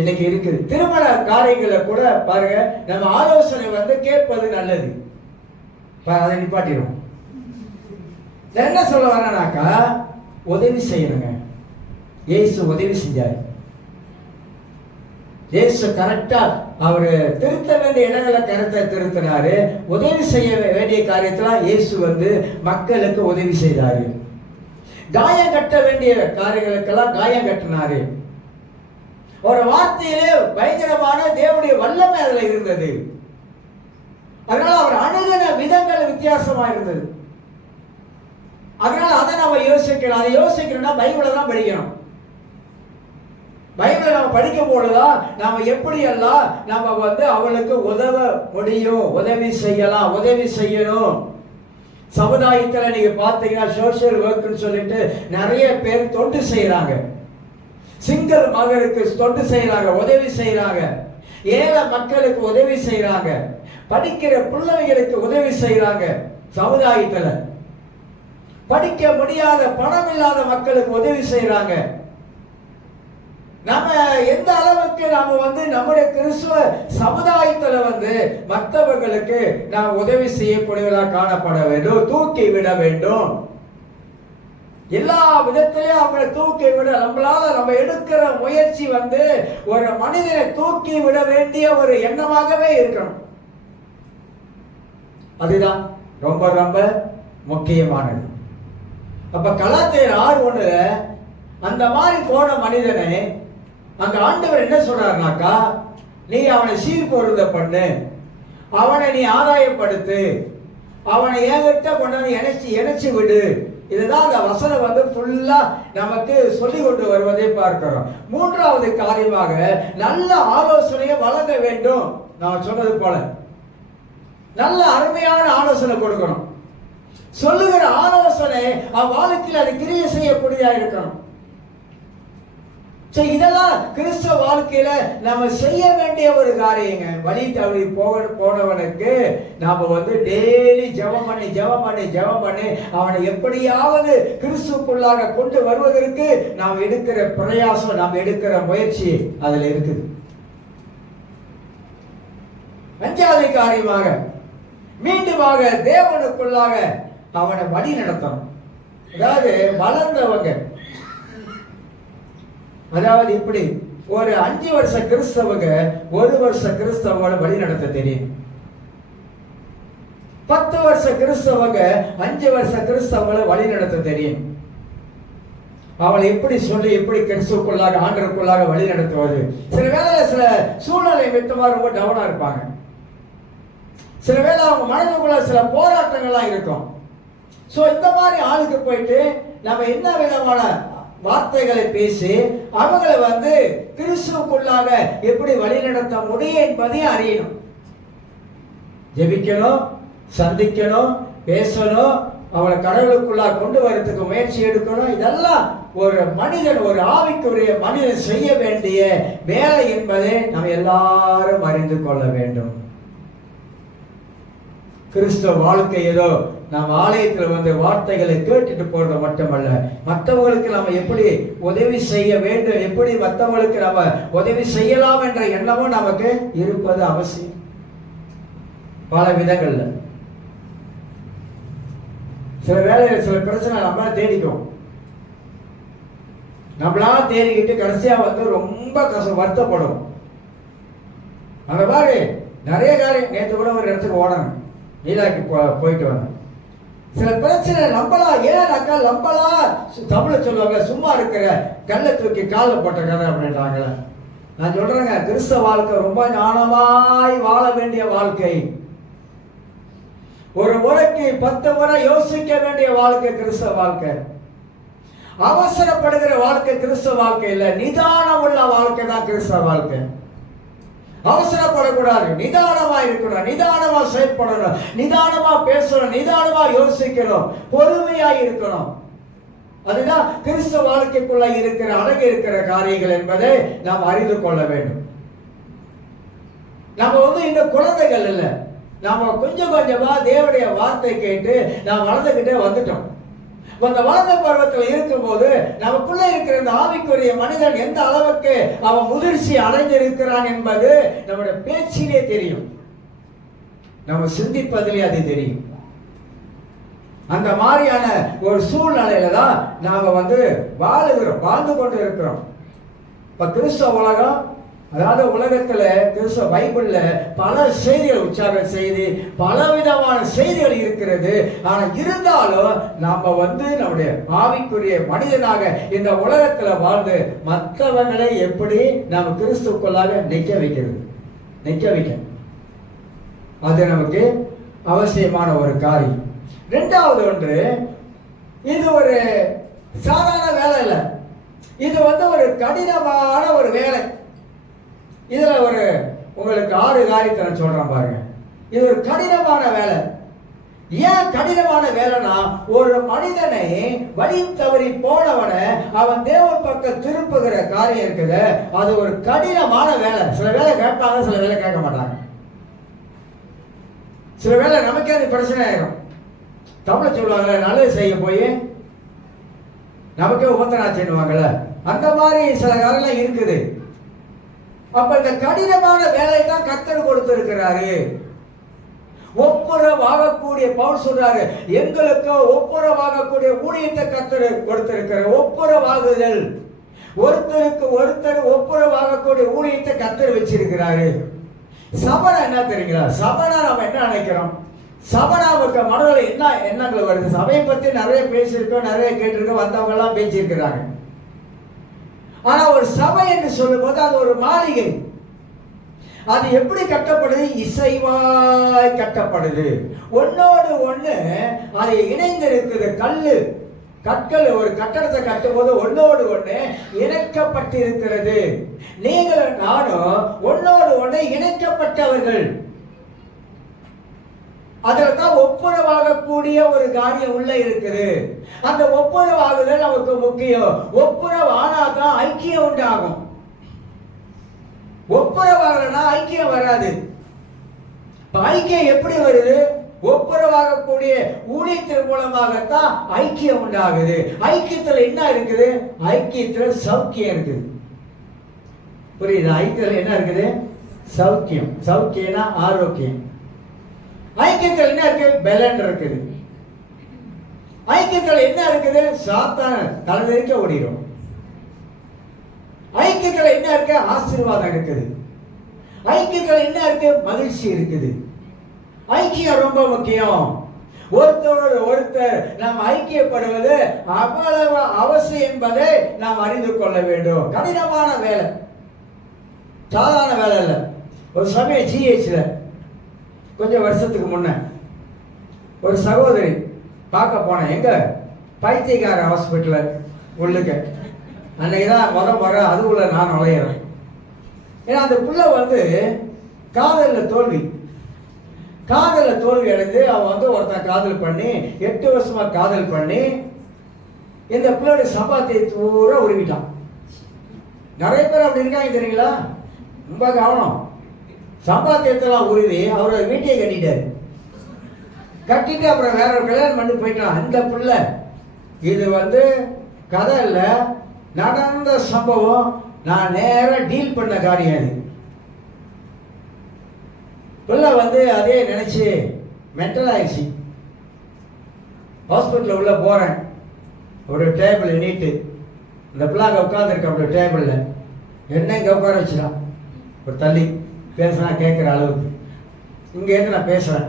இன்னைக்கு இருக்குது. திருமண காரியங்களை கூட பாருங்க, நம்ம ஆலோசனை வந்து கேட்பது நல்லது. அதை நிப்பாட்டிடும். என்ன சொல்ல வரேனாக்கா, உதவி செய்யணுங்க. இயேசு உதவி செஞ்சார். இயேசு கரெக்டா அவரு திருத்த வேண்டிய இடங்களை கருத்தை திருத்தினாரு. உதவி செய்ய வேண்டிய காரியத்துல இயேசு வந்து மக்களுக்கு உதவி செய்தாரு. காயம் கட்ட வேண்டிய காரியங்களுக்கெல்லாம் காயம் கட்டினாரு. ஒரு வார்த்தையிலே பயங்கரமான தேவனுடைய வல்லமை அதுல இருந்தது. அதனால அவர் அணுகின விதங்கள் வித்தியாசமா இருந்தது. அதனால அதை நம்ம யோசிக்கணும். அதை யோசிக்கணும்னா பைபிளை தான் படிக்கணும். பைபிளை நம்ம படிக்கும் போதுதான் நாம எப்படி எல்லாம் நம்ம வந்து அவளுக்கு உதவ முடியும், உதவி செய்யலாம், உதவி செய்யணும். சமுதாயத்துல நீங்க பாத்தீங்கன்னா சோசியல் ஒர்க்னு சொல்லிட்டு நிறைய பேர் தொண்டு செய்யறாங்க. சிங்கிள் மகருக்கு தொண்டு செய்யறாங்க, உதவி செய்யறாங்க. ஏழை மக்களுக்கு உதவி செய்யறாங்க. படிக்கிற பிள்ளைகளுக்கு உதவி செய்யறாங்க. சமுதாயத்துல படிக்க முடியாத பணம் இல்லாத மக்களுக்கு உதவி செய்யறாங்க. நம்ம எந்த அளவுக்கு நாம வந்து நம்முடைய கிறிஸ்துவ சமுதாயத்துல வந்து மற்றவர்களுக்கு நாம் உதவி செய்யக்கூடியவர்களாக காணப்பட வேண்டும், தூக்கி விட வேண்டும். எல்லா விதத்திலையும் அவங்களை தூக்கி விட நம்மளால நம்ம எடுக்கிற முயற்சி வந்து ஒரு மனிதனை தூக்கி விட வேண்டிய ஒரு எண்ணமாகவே இருக்கணும். அதுதான் ரொம்ப ரொம்ப முக்கியமானது. அப்ப கலாத்தியர் 6:1 அந்த மாதிரி போன மனிதனை அங்க ஆண்டவர் என்ன சொல்றாருனாக்கா, நீ அவனை சீர்பொருந்த பண்ணு, அவனை நீ ஆதாயப்படுத்து, அவனை என்கிட்ட கொண்டாந்து இணைச்சு விடு. இதுதான் அந்த வசனம் வந்து ஃபுல்லா நமக்கு சொல்லி கொண்டு வருவதை பார்க்கிறோம். மூன்றாவது காரியமாக நல்ல ஆலோசனையை வழங்க வேண்டும். நான் சொன்னது போல நல்ல அருமையான ஆலோசனை கொடுக்கணும். சொல்லுகிற ஆலோசனை வாழ்க்கையில் அது கிரியை செய்யக்கூடியதா இருக்கணும். இதெல்லாம் கிறிஸ்தவ வாழ்க்கையில நம்ம செய்ய வேண்டிய ஒரு காரியங்க. வழி தவறி போனவனுக்கு நாம வந்து டெய்லி ஜெபம் பண்ணி அவனை எப்படியாவது கிறிஸ்துக்குள்ளாக கொண்டு வருவதற்கு நாம் எடுக்கிற பிரயாசம், நாம் எடுக்கிற முயற்சி அதுல இருக்குது. அஞ்சாவது காரியமாக மீண்டுமாக தேவனுக்குள்ளாக அவனை வழி நடத்தணும். அதாவது வளர்ந்தவங்க, அதாவது இப்படி ஒரு 5 வருஷ கிறிஸ்தவங்க 1 வருஷ கிறிஸ்தவங்களை வழி நடத்த தெரியும். 10 வருஷ கிறிஸ்தவங்க 5 வருஷ கிறிஸ்தவங்களை வழி நடத்த தெரியும். அவளை எப்படி சொல்லி எப்படி கிறிஸ்துக்குள்ளாக ஆண்டருக்குள்ளாக வழி நடத்துவது. சில வேளை சில சூழ்நிலை மித்தமா ரொம்ப டவுனா இருப்பாங்க. சில வேளை அவங்க மனதுக்குள்ள சில போராட்டங்கள்லாம் இருக்கும். சோ இந்த மாதிரி ஆளுக்கு போயிட்டு நம்ம என்ன விதமான வார்த்தைகளை பேசி அவங்களை வந்து கிறிஸ்துவுக்குள்ளாக எப்படி வழிநடத்த முடியும் என்பதையும் அறியணும். ஜெபிக்கணும், சந்திக்கணும், பேசணும், அவளை கடவுளுக்குள்ளாக கொண்டு வரதுக்கு முயற்சி எடுக்கணும். இதெல்லாம் ஒரு மனிதன், ஒரு ஆவிக்குரிய மனிதன் செய்ய வேண்டிய வேலை என்பதை நாம் எல்லாரும் அறிந்து கொள்ள வேண்டும். கிறிஸ்தவ வாழ்க்கை ஏதோ நாம் ஆலயத்தில் வந்து வார்த்தைகளை கேட்டுட்டு போறது மட்டுமல்ல, மற்றவங்களுக்கு நம்ம எப்படி உதவி செய்ய வேண்டும், எப்படி மற்றவங்களுக்கு நம்ம உதவி செய்யலாம் என்ற எண்ணமும் நமக்கு இருப்பது அவசியம். பல விதங்கள்ல சில வேலையில் சில பிரச்சனை நம்மளா தேடிக்கும், நம்மளா தேடிக்கிட்டு கடைசியா வந்து ரொம்ப வருத்தப்படும். அந்த மாதிரி நிறைய காரியம். நேற்று கூட ஒரு இடத்துக்கு ஓடணும், நீலாக்கு போயிட்டு வந்தேன். சில பிரச்சனை நம்பலா, ஏன்னாக்கா நம்பலா தமிழ சொல்லுவாங்க, சும்மா இருக்கிற கல்லை தூக்கி காலில் போட்ட கதை அப்படின்றாங்களே. நான் சொல்றேங்க, கிறிஸ்தவ வாழ்க்கை ரொம்ப ஞானமாய் வாழ வேண்டிய வாழ்க்கை. ஒரு முறைக்கு 10 முறை யோசிக்க வேண்டிய வாழ்க்கை கிறிஸ்தவ வாழ்க்கை. அவசரப்படுகிற வாழ்க்கை கிறிஸ்தவ வாழ்க்கை இல்ல, நிதானம் உள்ள வாழ்க்கை தான் கிறிஸ்தவ வாழ்க்கை. அவசரப்படக்கூடாது, நிதானமா இருக்கணும், நிதானமா செயல்படணும், நிதானமா பேசணும், நிதானமா யோசிக்கணும், பொறுமையா இருக்கணும். அதுதான் கிறிஸ்தவ வாழ்க்கைக்குள்ள இருக்கிற அழகு இருக்கிற காரியங்கள் என்பதை நாம் அறிந்து கொள்ள வேண்டும். நம்ம வந்து இந்த குழந்தைகள் இல்லை, நாம கொஞ்சம் கொஞ்சமா தேவனுடைய வார்த்தை கேட்டு நாம் வளர்ந்துகிட்டே வந்துட்டோம். அந்த வளர்ந்த பருவத்தில் இருக்கும்போது நமக்குள்ள இருக்கிற இந்த ஆவிக்குரிய மனிதன் எந்த அளவுக்கு அவன் முதிர்ச்சி அடைந்திருக்கிறான் என்பது நம்முடைய பேச்சிலே தெரியும், நம்ம சிந்திப்பதிலே அது தெரியும். அந்த மாதிரியான ஒரு சூழ்நிலையில தான் நாம வாழ்ந்து கொண்டு இருக்கிறோம். இப்ப கிறிஸ்தவ உலகம், அதாவது உலகத்துல கிறிஸ்தவ பைபிள்ல பல செய்திகள், உற்சாக செய்தி, பலவிதமான செய்திகள் இருக்கிறது. ஆனா இருந்தாலும் நாம நம்முடைய ஆவிக்குரிய மனிதனாக இந்த உலகத்துல வாழ்ந்து மற்றவர்களை எப்படி நாம் கிறிஸ்துக்குள்ளாக நிற்க வைக்க அது நமக்கு அவசியமான ஒரு காரியம். இரண்டாவது ஒன்று, இது ஒரு சாதாரண வேலை இல்லை, இது ஒரு கடினமான ஒரு வேலை. இதுல உங்களுக்கு 6 காரியத்தை நான் சொல்றேன் பாருங்க. இது ஒரு கடினமான வேலை. ஏன் கடினமான வேலைனா, ஒரு மனிதனை வழி தவறி போனவனை அவன் தேவன் பக்கம் திருப்புகிற காரியம் இருக்குது. அது ஒரு கடினமான வேலை. சில வேலை கேட்பாங்க, சில வேலை கேட்க மாட்டாங்க. சில வேலை நமக்கே அது பிரச்சனை ஆயிரும். தமிழ சொல்லுவாங்கல்ல, நல்லது செய்ய போய் நமக்கே உபத்தனாச்சுவாங்கல்ல, அந்த மாதிரி சில காரியெல்லாம் இருக்குது. அப்ப இந்த கடினமான வேலை தான் கர்த்தர் கொடுத்திருக்கிறாரு. ஒப்புரவாகக்கூடிய பவுல் சொல்றாரு, எங்களுக்கு ஒப்புரவாகக்கூடிய ஊழியத்தை கர்த்தர் கொடுத்திருக்கிறார். ஒப்புரவாகுதல், ஒருத்தருக்கு ஒருத்தர் ஒப்புரவாகக்கூடிய ஊழியத்தை கர்த்தர் வச்சிருக்கிறாரு. சபனா என்ன தெரியுங்களா? சபனா நம்ம என்ன நினைக்கிறோம்? சபனாவுக்கு மனதில் என்ன எண்ணங்கள் வருது? சபையை பத்தி நிறைய பேசியிருக்கோம், நிறைய கேட்டிருக்கோம், வந்தவங்க எல்லாம் பேசியிருக்கிறாங்க. ஆனா ஒரு சபை என்று சொல்லும் போது அது ஒரு மாளிகை. அது எப்படி கட்டப்படுது? இசைவாய் கட்டப்படுது. ஒன்னோடு ஒண்ணு அது இணைந்திருக்குது. கற்கள் ஒரு கட்டடத்தை கட்டும் போது ஒன்னோடு ஒண்ணு இணைக்கப்பட்டிருக்கிறது. நீங்களும் நானும் ஒன்னோடு ஒண்ணு இணைக்கப்பட்டவர்கள். அதுல தான் ஒப்புரவாகக்கூடிய ஒரு காரியம் உள்ள இருக்குது. அந்த ஒப்புரவாகுதல் நமக்கு முக்கியம். ஒப்புரவானாதான் ஐக்கியம் உண்டாகும். ஒப்புரவாகலன்னா ஐக்கியம் வராது. ஐக்கியம் எப்படி வருது? ஒப்புரவாகக்கூடிய ஊழியத்தின் மூலமாகத்தான் ஐக்கியம் உண்டாகுது. ஐக்கியத்துல என்ன இருக்குது? ஐக்கியத்துல சௌக்கியம் இருக்குது. புரியுது? ஐக்கியத்துல என்ன இருக்குது? சௌக்கியம். சௌக்கியம்னா ஆரோக்கியம். ஐக்கியத்தில் என்ன இருக்கு? பலன் இருக்குது. ஐக்கியத்தில் என்ன இருக்குது? சாத்தான தலைவரிக்க ஓடிடும். ஐக்கியத்தில் என்ன இருக்கு? ஆசீர்வாதம் இருக்குது. ஐக்கியத்தில் என்ன இருக்கு? மகிழ்ச்சி இருக்குது. ஐக்கியம் ரொம்ப முக்கியம். ஒருத்தரோடு ஒருத்தர் நாம் ஐக்கியப்படுவது அவ்வளவு அவசியம் என்பதை நாம் அறிந்து கொள்ள வேண்டும். கடினமான வேலை, சாதாரண வேலை இல்லை. ஒரு சமயம் ஜிஹெச்ல கொஞ்சம் வருஷத்துக்கு முன்ன ஒரு சகோதரி பார்க்க போனேன். எங்க? பைத்தியக்கார ஹாஸ்பிட்டல உள்ளுக்க. அன்னைக்குதான் முறை அதுக்குள்ள நான் நுழையிறேன். ஏன்னா அந்த புள்ள காதல்ல தோல்வி அடைந்து அவன் ஒருத்தன் காதல் பண்ணி 8 வருஷமா காதல் பண்ணி இந்த பிள்ளையோட சம்பாத்தியத்தை பூரா உருவிட்டான். நிறைய பேர் அப்படி இருக்காங்க தெரியுங்களா? ரொம்ப கவனம். சம்பாத்தியத்தெல்லாம் உருவி அவரோட வீட்டையே கட்டிட்டு அப்புறம் வேற ஒரு கல்யாணம் பண்ணி போயிட்டான். அந்த பிள்ளை இது கதை இல்லை, நடந்த சம்பவம். நான் நேரா டீல் பண்ண காரியம். பிள்ளை அதே நினைச்சு மென்டல் ஆயிடுச்சு. ஹாஸ்பிட்டல் உள்ள போறேன். ஒரு டேபிள் நீட்டு இந்த பிள்ளை அங்கே உட்காந்துருக்க. அப்படி டேபிள்ல என்ன இங்கே உட்கார வச்சுதான் ஒரு தள்ளி பேசுனா கேட்குற அளவுக்கு. இங்கேருந்து நான் பேசுறேன்,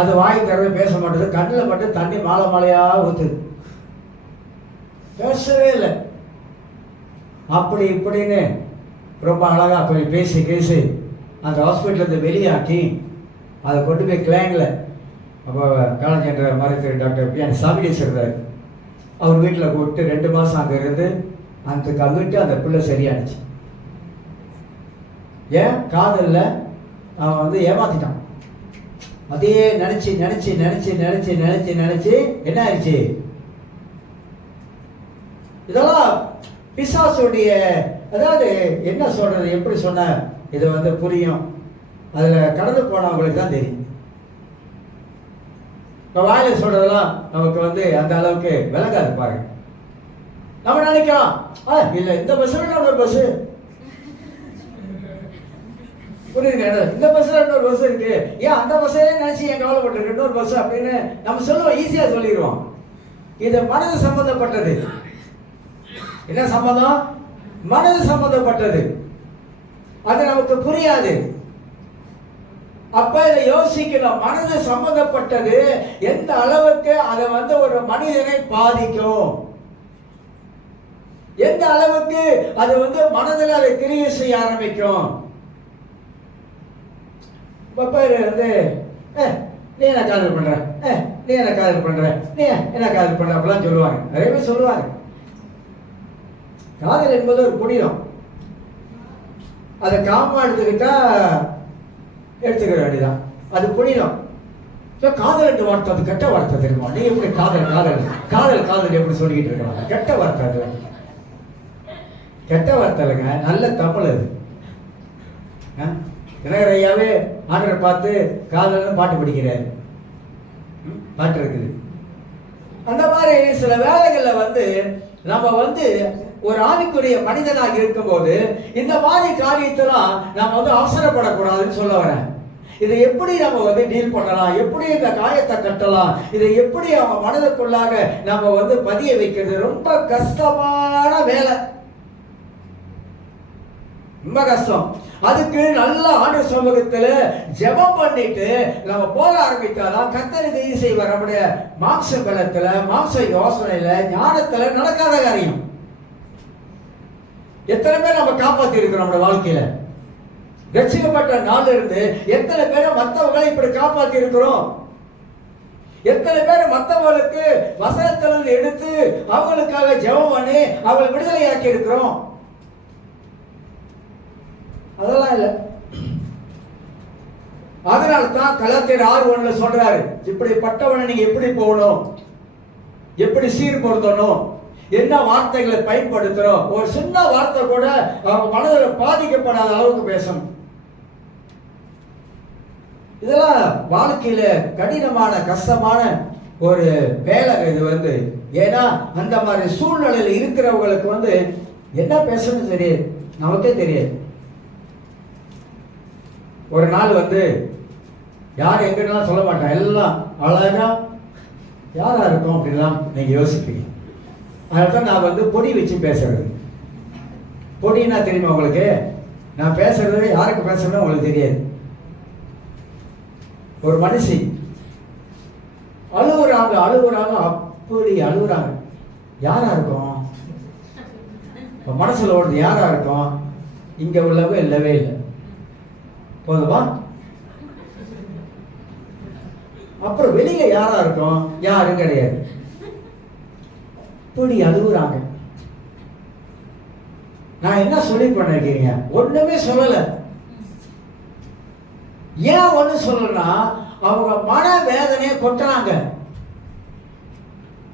அது வாய் தரவே பேச மாட்டேது. கண்ணில் மட்டும் தண்ணி மாலையா ஊத்துது. பேசவே இல்லை. அப்படி இப்படின்னு ரொம்ப அழகா கொஞ்சம் பேசி அந்த ஹாஸ்பிட்டலேருந்து வெளியாக்கி அதை கொண்டு போய் கிளைங்கில், அப்போ காலஞ்சென்ற மருத்துவர் டாக்டர் பிஎன் சாமிடேஸ் இருந்தார். அவர் வீட்டில் கூப்பிட்டு 2 மாதம் அங்கே இருந்து அங்கிட்டு அந்த பிள்ளை சரியானுச்சு. ஏன்? காதலில் அவன் ஏமாத்திட்டான். அதே நினைச்சு என்ன ஆயிடுச்சு? இதெல்லாம் பிசாசுடைய, அதாவது என்ன சொல்றது, எப்படி சொன்ன இது புரியும். அதுல கடந்து போனவங்களுக்கு தான் தெரியும். இப்ப வாயில சொல்றதெல்லாம் நமக்கு அந்த அளவுக்கு விளங்காது பாருங்க. நம்ம நினைக்கலாம் இல்ல இந்த பஸ் இன்னொரு பஸ் புரியுதுங்க, இந்த பஸ்ல இன்னொரு பஸ் இருக்கு, ஏன் அந்த பஸ்ஸே நினைச்சு ஏன் கவலைப்பட்டிருக்கு இன்னொரு பஸ் அப்படின்னு நம்ம சொல்லுவோம், ஈஸியா சொல்லிடுவோம். இது மனது சம்பந்தப்பட்டது. என்ன சம்பந்தம்? மனது சம்பந்தப்பட்டது. அது நமக்கு புரியாது. அப்ப இதை யோசிக்கணும். மனது சம்பந்தப்பட்டது எந்த அளவுக்கு அதை ஒரு மனிதனை பாதிக்கும், எந்த அளவுக்கு அது மனதில் அதை கிரியை செய்ய ஆரம்பிக்கும். நீ என்ன காதல் பண்ற, நீ என்ன காதல் பண்ற, நீ என்ன காதல் பண்ற அப்படிலாம் சொல்லுவாங்க. நிறைய பேர் சொல்லுவாங்க. காதல் என்பது ஒரு புனிதம். அதை காமமா எடுத்துக்கிட்டா எடுத்துக்கிற வேண்டியதான். அது புனிதம். காதல் என்று வார்த்தை அது கெட்ட வார்த்தை தெரியுமா? நீ எப்படி காதல் காதல் காதல் காதல் எப்படி சொல்லிக்கிட்டு இருக்கலாம்? கெட்ட வார்த்தை அது. கெட்ட வார்த்தை இல்லைங்க, நல்ல தமிழ் அது. தினகரையாவே ஆண்டரை பார்த்து காதல்னு பாட்டு படிக்கிறாரு, பாட்டு இருக்குது. அந்த மாதிரி சில வேலைகள்ல நம்ம ஒரு ஆவிக்குரிய மனிதனாக இருக்கும் போது இந்த மாதிரி காரியத்தெல்லாம் நம்ம அவசரப்படக்கூடாதுன்னு சொல்ல வரேன். இதை எப்படி நம்ம டீல் பண்ணலாம், எப்படி இந்த காயத்தை கட்டலாம், இதை எப்படி அவங்க மனதுக்குள்ளாக நம்ம பதிய வைக்கிறது ரொம்ப கஷ்டமான வேலை, ரொம்ப கஷ்டம். அதுக்கு நல்ல ஆண்டவர் சமூகத்துல ஜெபம் பண்ணிட்டு நம்ம போக ஆரம்பித்தாதான் கர்த்தர் உதவி செய்வார். நம்முடைய மாம்ச பலத்துல, மாம்ச யோசனையில, ஞானத்துல நடக்காத காரியம். எத்தனை பேர் நம்ம காப்பாத்தி இருக்கிறோம் நம்முடைய வாழ்க்கையில? ரட்சிக்கப்பட்ட நாள்ல இருந்து எத்தனை பேரை மற்றவங்களை இப்படி காப்பாத்தி இருக்கிறோம்? எத்தனை பேர் மற்றவங்களுக்கு வசனத்திலிருந்து எடுத்து அவங்களுக்காக ஜெபம் பண்ணி அவங்களை விடுதலையாக்கி இருக்கிறோம்? அதெல்லாம் இல்ல. அதனால தான் கலாத்தியர் 6:1 சொல்றாரு, இப்படிப்பட்டவனை நீங்க எப்படி போகணும், எப்படி சீர் பொருத்தணும், என்ன வார்த்தைகளை பயன்படுத்துறோம். ஒரு சின்ன வார்த்தை கூட அவங்க மனதில் பாதிக்கப்படாத அளவுக்கு பேசணும். இதெல்லாம் வாழ்க்கையில கடினமான கஷ்டமான ஒரு வேலை இது. ஏன்னா அந்த மாதிரி சூழ்நிலையில் இருக்கிறவங்களுக்கு என்ன பேசணும் தெரியாது, நமக்கே தெரியாது. ஒரு நாள் யார் எங்கெல்லாம் சொல்ல மாட்டான், எல்லாம் அழகா யாரா இருக்கும் அப்படின்லாம் நீங்க யோசிப்பீங்க. அதனால்தான் நான் பொடி வச்சு பேசுறது. பொடினா தெரியுமா உங்களுக்கு? நான் பேசுறது யாருக்கு பேசுறதுன்னு உங்களுக்கு தெரியாது. ஒரு மனுஷி அழுகுறாங்க அழுகுறாங்க, அப்படி அழுகுறாங்க. யாரா இருக்கும்? மனசுல ஓடுறது யாரா இருக்கும்? இங்க உள்ளவங்க இல்லவே இல்லை. போதுமா? அப்புறம் வெளியில யாரா இருக்கும்? யாரும் கிடையாது. இப்படி அழுகுறாங்க. நான் என்ன சொல்லி பண்ணிருக்கீங்க? ஒண்ணுமே சொல்லல. ஏன் ஒண்ணு சொல்லலன்னா அவங்க மன வேதனையை கொட்டுறாங்க.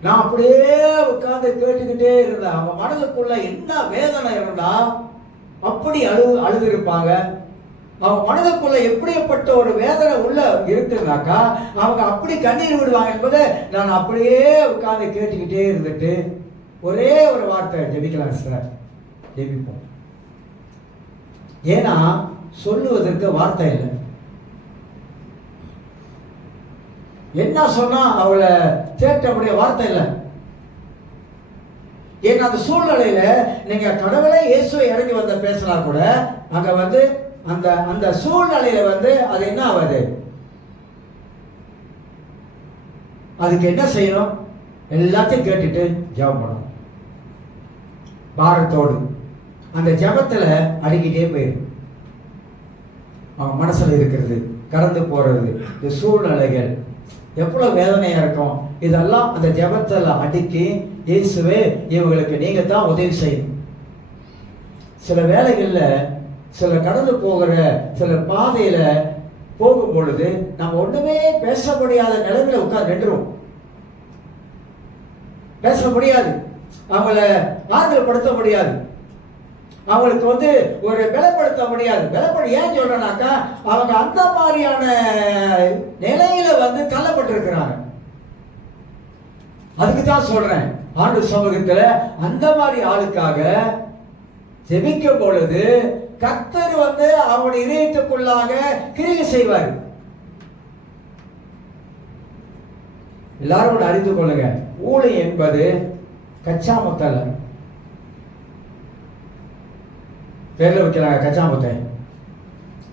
நான் அப்படியே உட்கார்ந்து கேட்டுக்கிட்டே இருந்தேன். அவங்க மனதுக்குள்ள என்ன வேதனை இருந்தா அப்படி அழுது இருப்பாங்க. அவங்க மனதுக்குள்ள எப்படிப்பட்ட ஒரு வேதனை உள்ள இருக்குன்னாக்கா அவங்க அப்படி கண்ணீர் விடுவாங்க என்பதை நான் அப்படியே உட்கார்ந்து கேட்டுக்கிட்டே இருந்துட்டு ஒரே ஒரு வார்த்தை, ஜெபிக்கலாம் சார், ஜெபிப்போம். ஏன்னா சொல்லுவதற்கு வார்த்தை இல்லை. என்ன சொன்னா அவளை கேட்டபடிய வார்த்தை இல்லை. ஏன்னா அந்த சூழ்நிலையில நீங்க கடவுளை இயேசுவை இறங்கி பேசினா கூட அங்க அந்த அந்த சூழ்நிலையில அது என்ன ஆகுது? அதுக்கு என்ன செய்யணும்? எல்லாத்தையும் கேட்டுட்டு ஜெபம் பண்ணணும். பாரத்தோடு அந்த ஜெபத்துல அடிக்கிட்டே போயிடும். அவன் மனசுல இருக்கிறது, கடந்து போறது, இந்த சூழ்நிலைகள் எவ்வளவு வேதனையா இருக்கும். இதெல்லாம் அந்த ஜெபத்துல அடுக்கி, இயேசுவே இவங்களுக்கு நீங்க தான் உதவி செய்யணும். சில வேளைகள்ல சில கடந்து போகிற சில பாதையில போகும் பொழுது நம்ம ஒண்ணுமே பேச முடியாத நிலைமையில உட்கார்ந்து நின்றுவோம். பேச முடியாது, அவங்கள ஆறுதல்படுத்த முடியாது, அவங்களுக்கு ஒரு பலப்படுத்த முடியாது. ஏன் சொல்றேன்னாக்கா அவங்க அந்த மாதிரியான நிலையில தள்ளப்பட்டிருக்கிறாங்க. அதுக்கு தான் சொல்றேன், ஆண்டு சமூகத்துல அந்த மாதிரி ஆளுக்காக ஜெபிக்கும் பொழுது கர்த்தர் அவனுடைய இதயத்துக்குள்ளாக கிரியை செய்வார். எல்லாரும் அறிந்து கொள்ளுங்க, ஊழியம் என்பது கச்சாமுத்தல்ல. பேர்ல வைக்கிறாங்க கச்சாமுத்தை,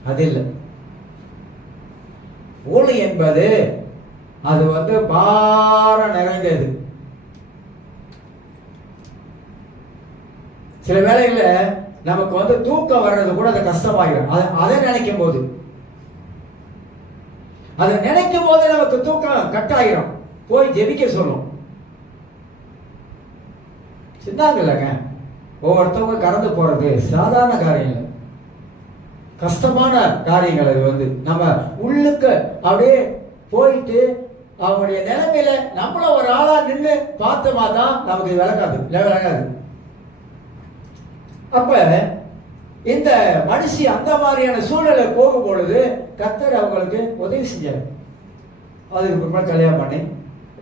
அது இல்லை. ஊழியம் என்பது அது பாரம் நிறைந்தது. சில வேளையில நமக்கு தூக்கம் வர்றது கூட அது கஷ்டமாயிடும். அதை நினைக்கும் போது நமக்கு தூக்கம் கட்டாயிரும். போய் ஜெபிக்க சொல்லும். சின்னாங்க இல்லைங்க, ஒவ்வொருத்தவங்க கடந்து போறது சாதாரண காரியம் இல்லை, கஷ்டமான காரியங்கள். அது நம்ம உள்ளுக்கு அப்படியே போயிட்டு அவங்களுடைய நிலைமையில நம்மள ஒரு ஆளா நின்று பார்த்தோமா தான் நமக்கு விளங்காது. அப்ப இந்த மனுஷி அந்த மாதிரியான சூழலை போகும் பொழுது கர்த்தர் அவங்களுக்கு உதவி செஞ்சார். அதுக்கு பிற்பாடு கல்யாணம் பண்ணி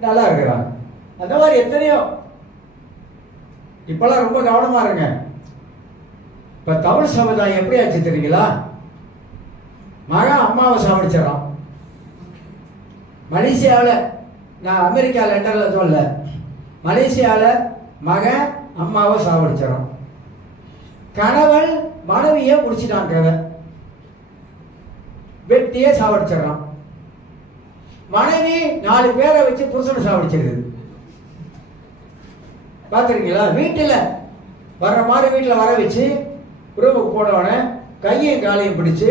நல்லா இருக்கிறாங்க. அந்த மாதிரி எத்தனையோ. இப்பெல்லாம் ரொம்ப கவனமா இருங்க. இப்ப தமிழ் சமுதாயம் எப்படி ஆச்சு தெரியுங்களா? மகன் அம்மாவை சாவடிச்சிடறான். மலேசியாவில், நான் அமெரிக்கா லண்டன்ல சொல்ல, மலேசியாவில் மகன் அம்மாவை சாவடிச்சிடறான். கணவன் மனைவியை முடிச்சிட்டான், கதை வெட்டியே சாவடிச்சிடறான். மனைவி 4 பேரை வச்சு புருஷனை சாவடிச்சிருது. பார்த்துருக்கீங்களா? வீட்டில் வர்ற மாதிரி வீட்டில் வர வச்சு ரூமுக்கு போனவன கையையும் காலையும் பிடிச்சு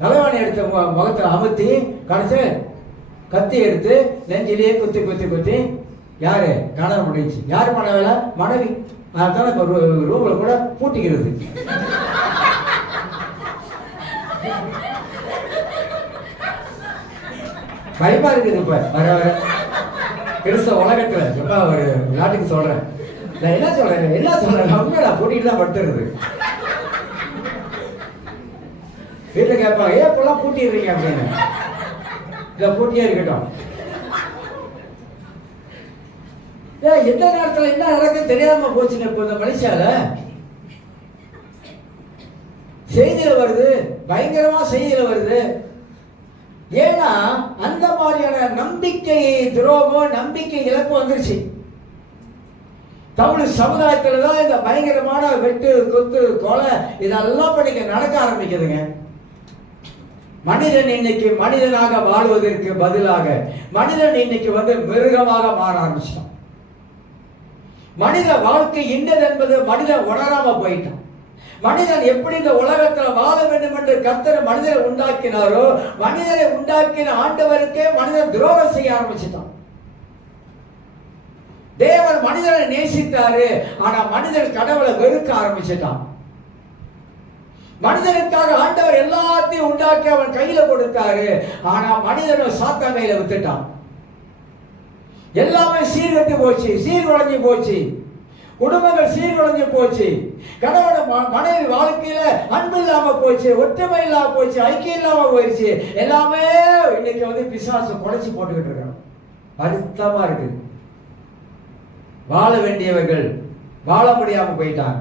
தலைவாணி எடுத்த முகத்தில் அமுத்தி கடைசி கத்தி எடுத்து நெஞ்சிலேயே குத்தி குத்தி குத்தி யாரு கணவன் முடிச்சு. யார் பண்ண வேலை? மனைவி. அதான் இப்போ ரூம்ல கூட பூட்டிக்கிறது. பயமா இருக்குது. இப்ப வர வர பெருசா உலகத்துல இப்ப ஒரு நாட்டுக்கு சொல்றேன், நான் என்ன சொல்றேன் உண்மையா போட்டிட்டு தான் படுத்துறது. வீட்டுல கேட்பாங்க, ஏன் இப்பெல்லாம் பூட்டிடுறீங்க அப்படின்னு. இல்ல பூட்டியே இருக்கட்டும். எந்த நேரத்துல என்ன நடக்குன்னு தெரியாம போச்சுங்க. இப்ப இந்த மலேசியால செய்தியில வருது, பயங்கரமா செய்தியில வருது. ஏன்னா அந்த மாதிரியான நம்பிக்கை துரோகம், நம்பிக்கை இழப்பு வந்துருச்சு. தமிழ் சமுதாயத்துல தான் இந்த பயங்கரமான வெட்டு கொத்து கொலை இதெல்லாம் பண்ணிக்க நடக்க ஆரம்பிக்குதுங்க. மனிதன் இன்னைக்கு மனிதனாக வாழ்வதற்கு பதிலாக மனிதன் இன்னைக்கு மிருகமாக மாற ஆரம்பிச்சிட்டான். மனித வாழ்க்கை இன்னது என்பது மனிதன் உணராம போயிட்டான். மனிதன் எப்படி இந்த உலகத்துல வாழ வேண்டும் என்று கர்த்தர் மனிதனை உண்டாக்கினாரோ, மனிதனை உண்டாக்கின ஆண்டவருக்கே மனிதன் துரோகம் செய்ய ஆரம்பிச்சிட்டான். தேவன் மனிதனை நேசித்தாரு, ஆனா மனிதன் கடவுளை வெறுக்க ஆரம்பிச்சிட்டான். மனிதனுக்காக ஆண்டவர் எல்லாத்தையும் உண்டாக்கி அவன் கையில கொடுத்தாரு, ஆனா மனிதனும் சாத்தான் கையில வித்துட்டான். எல்லாமே சீர்கட்டு போச்சு, சீர்குலைஞ்சு போச்சு. குடும்பங்கள் சீர்குலைஞ்சு போச்சு. கணவன் மனைவி வாழ்க்கையில அன்பு இல்லாம போச்சு, ஒற்றுமை இல்லாம போச்சு, ஐக்கியம் இல்லாம போயிடுச்சு. எல்லாமே இன்னைக்கு பிசாசு குறைச்சு போட்டுக்கிட்டு இருக்காங்க. வருத்தமா இருக்கு. வாழ வேண்டியவர்கள் வாழ முடியாம போயிட்டாங்க.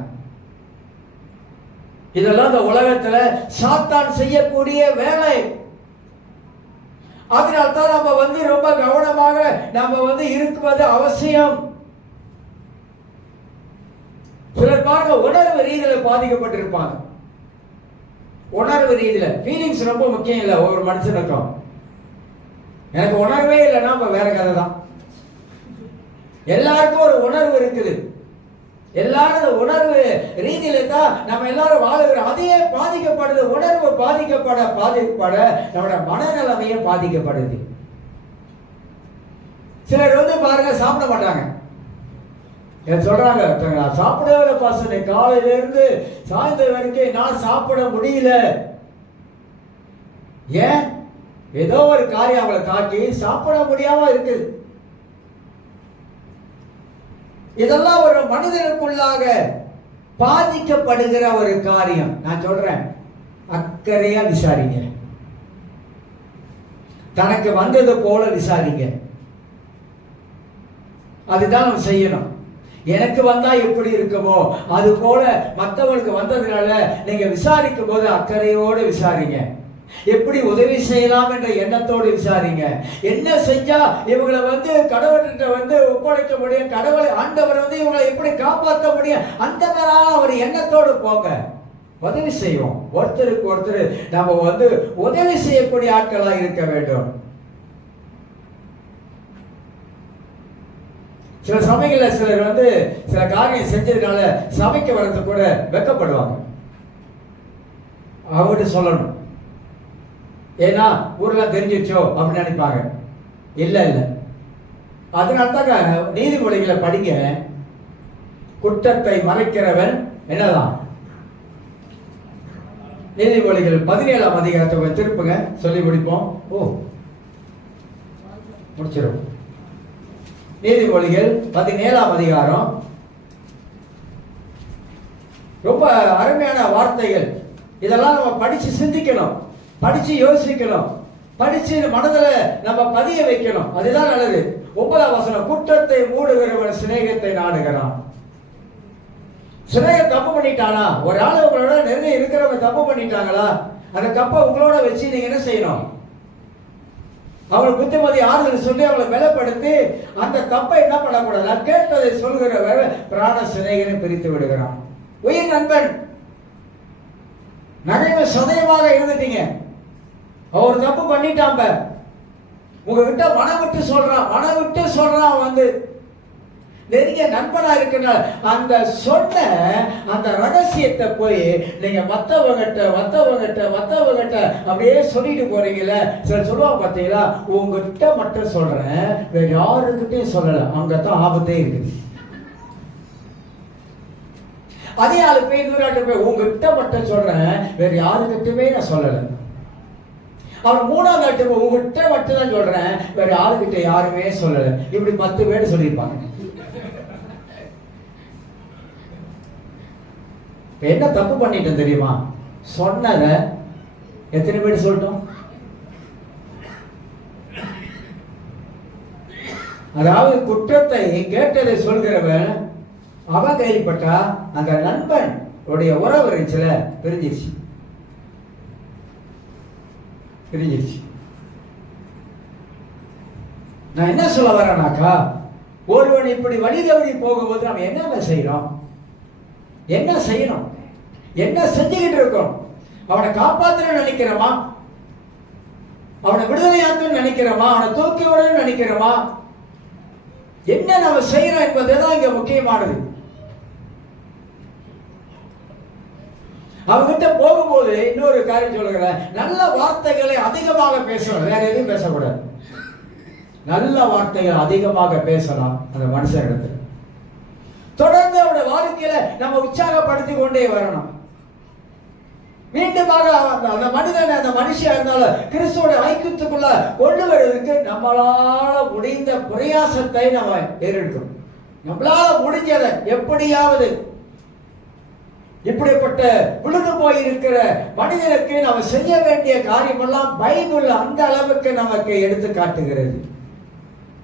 இதெல்லாம் இந்த உலகத்துல சாத்தான் செய்யக்கூடிய வேலை. அதனால்தான் நம்ம ரொம்ப கவனமாக நம்ம இருக்குவது அவசியம். சிலர் பாருங்க, உணர்வு ரீதியில பாதிக்கப்பட்டிருப்பாங்க. உணர்வு ரீதியில ஃபீலிங்ஸ் ரொம்ப முக்கியம் இல்லை ஒவ்வொரு மனுஷனுக்கும். எனக்கு உணர்வே இல்லைன்னா வேற கதை தான். எல்லாருக்கும் ஒரு உணர்வு இருக்குது. எல்லாரும் உணர்வு ரீதியில தான் நம்ம எல்லாரும் வாழுகிறோம். அதே பாதிக்கப்படுது. உணர்வு பாதிக்கப்பட நம்மளோட மனநிலைமையே பாதிக்கப்படுது. சிலர் பாருங்க சாப்பிட மாட்டாங்க. சொல்றாங்க, நான் சாப்பிடவே பாசனை காலையில இருந்து சாயந்தரம் வரைக்கும் நான் சாப்பிட முடியல. ஏன்? ஏதோ ஒரு காரியம் அவங்களை தாக்கி சாப்பிட முடியாம இருக்கு. இதெல்லாம் ஒரு மனிதனுக்குள்ளாக பாதிக்கப்படுகிற ஒரு காரியம். நான் சொல்றேன், அக்கறையா விசாரிங்க. தனக்கு வந்தது போல விசாரிங்க. அதுதான் நம்ம செய்யணும். எனக்கு வந்தா எப்படி இருக்குமோ அது போல மற்றவங்களுக்கு வந்ததுனால நீங்க விசாரிக்கும் போது அக்கறையோடு விசாரிங்க. எப்படி உதவி செய்யலாம் என்ற எண்ணத்தோடு விசாரிங்க. என்ன செஞ்சா இவங்களை கடவுள்கிட்ட ஒப்படைக்க முடியும், கடவுளை ஆண்டவர் இவங்களை எப்படி காப்பாற்ற முடியும், அந்த மாதிரி ஒரு எண்ணத்தோடு போங்க. உதவி செய்வோம். ஒருத்தருக்கு ஒருத்தர் நம்ம உதவி செய்யக்கூடிய ஆட்களா இருக்க வேண்டும். சில சமயங்கள்ல சிலர் சில காரியம் செஞ்சதுனால சமைக்க வர்றது கூட வெட்கப்படுவாங்க. அவர்கிட்ட சொல்லணும், ஏன்னா ஊர்ல தெரிஞ்சிச்சோ அப்படின்னு நினைப்பாங்க. இல்ல இல்ல, அதனால்தாங்க நீதிமொழிகளை படிங்க. குற்றத்தை மறைக்கிறவன் என்னதான்? நீதிமொழிகள் 17ஆம் அதிகாரத்தை திருப்புங்க, சொல்லி முடிப்போம். முடிச்சிடும். நீதிமொழிகள் 17ஆம் அதிகாரம். ரொம்ப அருமையான வார்த்தைகள். இதெல்லாம் நம்ம படிச்சு சிந்திக்கணும், படிச்சு யோசிக்கணும், படிச்சு மனதில் நம்ம பதிய வைக்கணும். அதுதான் நல்லது. 9ஆம் வசனம், குற்றத்தை மூடுகிறவன் சிநேகத்தை நாடுகிறான். சிநேகம் தப்பு பண்ணிட்டானா? ஒரு ஆள் உங்களோட நிறைய இருக்கிறவங்க தப்பு பண்ணிட்டாங்களா? அந்த கப்பை உங்களோட வச்சு நீங்க என்ன செய்யணும்? அவங்களை புத்திமதி ஆறுதல் சொல்லி அவங்களை பலப்படுத்தி அந்த தப்பை என்ன பண்ணக்கூடாது? கேட்டதை சொல்கிறவர் பிராண சிநேகனை பிரித்து விடுகிறான். உயிர் நண்பன் நகைமை சதயமாக இருந்துட்டீங்க, அவர் தப்பு பண்ணிட்டாங்க, உங்ககிட்ட மனம் விட்டு சொல்றான் நெருங்கிய நண்பனா இருக்கிற அந்த சொன்ன அந்த ரகசியத்தை போய் நீங்க மத்தவங்கிட்ட அப்படியே சொல்லிட்டு போறீங்கல்ல. சில சொல்லுவாங்க பார்த்தீங்களா, உங்ககிட்ட மட்டும் சொல்றேன், வேற யாருக்கிட்டையும் சொல்லல. அங்கதான் ஆபத்தே இருக்குது. அதே ஆளு போய் இன்னொரு போய் உங்ககிட்ட மட்டும் சொல்றேன், வேற யாருக்கிட்டுமே நான் சொல்லல. அவன் 3ஆவது ஆட்டு உங்ககிட்ட மட்டும் தான் சொல்றேன், வேற யாருக்கிட்ட யாருமே சொல்லல. இப்படி 10 பேர் சொல்லியிருப்பாங்க. என்ன தப்பு பண்ணிட்டோம் தெரியுமா? சொன்னத எத்தனை பேர் சொல்லிட்டோம்? அதாவது குற்றத்தை கேட்டதை சொல்கிறவன் அவன் கைப்பட்டா அந்த நண்பன் உடைய உறவு இருந்துச்சுல பிரிஞ்சிருச்சு. நான் என்ன சொல்ல வரேனாக்கா, ஒருவன் இப்படி வழி தவறி போகும்போது நம்ம என்ன செய்யணும்? என்ன செஞ்சுக்கிட்டு இருக்கோம்? அவனை காப்பாற்ற நினைக்கிறோமா? அவனை விடுதலையாக்க நினைக்கிறோமா? அவனை தூக்கி விட நினைக்கிறோமா? என்ன நம்ம செய்யறோம் என்பதுதான் இங்க முக்கியமானது. அவங்கிட்ட போகும்போது இன்னொரு காரியம் சொல்லுகிறேன், நல்ல வார்த்தைகளை அதிகமாக பேசணும், வேற எதுவும் பேசக்கூடாது. நல்ல வார்த்தைகள் அதிகமாக பேசலாம் அந்த மனுஷனிடத்தில். தொடர்ந்து அவருடைய வாழ்க்கையில நம்ம உற்சாகப்படுத்தி கொண்டே வரணும். மீண்டுமாக அந்த மனிதன் அந்த மனுஷியா இருந்தாலும் கிறிஸ்துவோட ஐக்கியத்துக்குள்ள கொண்டு வருவதற்கு நம்மளால முடிந்த பிரயாசத்தை நம்ம ஏறெடுக்கணும். நம்மளால முடிஞ்சதை எப்படியாவது இப்படிப்பட்ட விழுந்து போயிருக்கிற மனிதனுக்கு நம்ம செய்ய வேண்டிய காரியம் எல்லாம் பைபிள் அந்த அளவுக்கு நமக்கு எடுத்து காட்டுகிறது.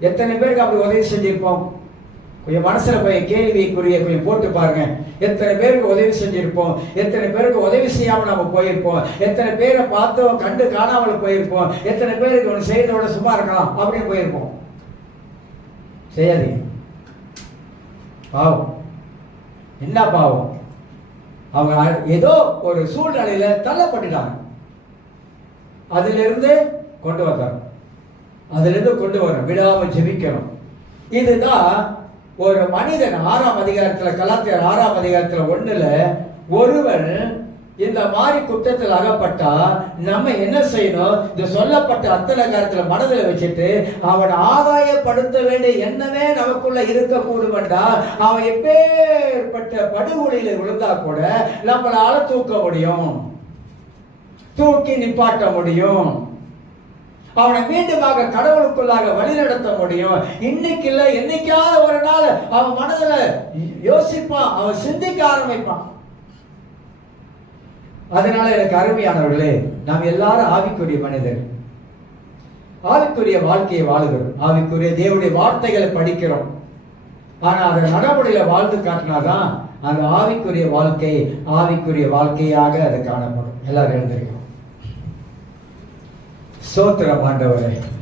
எத்தனை பேருக்கு அப்படி உதவி செஞ்சிருப்போம்? கொஞ்சம் மனசுல போய் கேள்விக்குரிய கொஞ்சம் போட்டு பாருங்க. எத்தனை பேருக்கு உதவி செஞ்சிருப்போம்? எத்தனை பேருக்கு உதவி செய்யாமல் நம்ம போயிருப்போம்? எத்தனை பேரை பார்த்தோம் கண்டு காணாமல் போயிருப்போம்? எத்தனை பேருக்கு ஒன்று செய்யறதோட சும்மா இருக்கலாம் அப்படின்னு போயிருப்போம்? செய்யாதீங்க. பாவம். என்ன பாவம்? அவங்க ஏதோ ஒரு சூழ்நிலையில தள்ளப்பட்டுட்டாங்க. அதிலிருந்து கொண்டு வந்தாங்க. அதிலிருந்து கொண்டு வர விடாம ஜெபிக்கணும். இதுதான் ஒரு மனிதன் 6ஆம் அதிகாரத்துல, கலாத்தியர் 6ஆம் அதிகாரத்துல 1ல ஒருவன் இந்த மாதிரி குற்றத்தில் அகப்பட்டா நம்ம என்ன செய்யணும்? இந்த சொல்லப்பட்ட அத்தனை காலத்துல மனதில் வச்சுட்டு அவனை ஆதாயப்படுத்த வேண்டிய எண்ணமே நமக்குள்ள இருக்கக்கூடும் என்றால் அவன் எப்பேற்பட்ட படுகொலையில விழுந்தா கூட நம்மளால தூக்க முடியும், தூக்கி நிப்பாட்ட முடியும், அவனை மீண்டுமாக கடவுளுக்குள்ளாக வழிநடத்த முடியும். இன்னைக்கு இல்ல என்னைக்காவது ஒரு நாள் அவன் மனதில் யோசிப்பான், அவன் சிந்திக்க ஆரம்பிப்பான். அதனால எனக்கு அருமையானவர்களே, நாம் எல்லாரும் ஆவிக்குரிய மனிதர், ஆவிக்குரிய வாழ்க்கையை வாழுகிறோம், ஆவிக்குரிய தேவனுடைய வார்த்தைகளை படிக்கிறோம். ஆனா அதை நடைமுறையில வாழ்ந்து காட்டினாதான் அந்த ஆவிக்குரிய வாழ்க்கையாக அது காணப்படும். எல்லாரும் எழுந்திருக்கும். ஸ்தோத்திரம் ஆண்டவரே.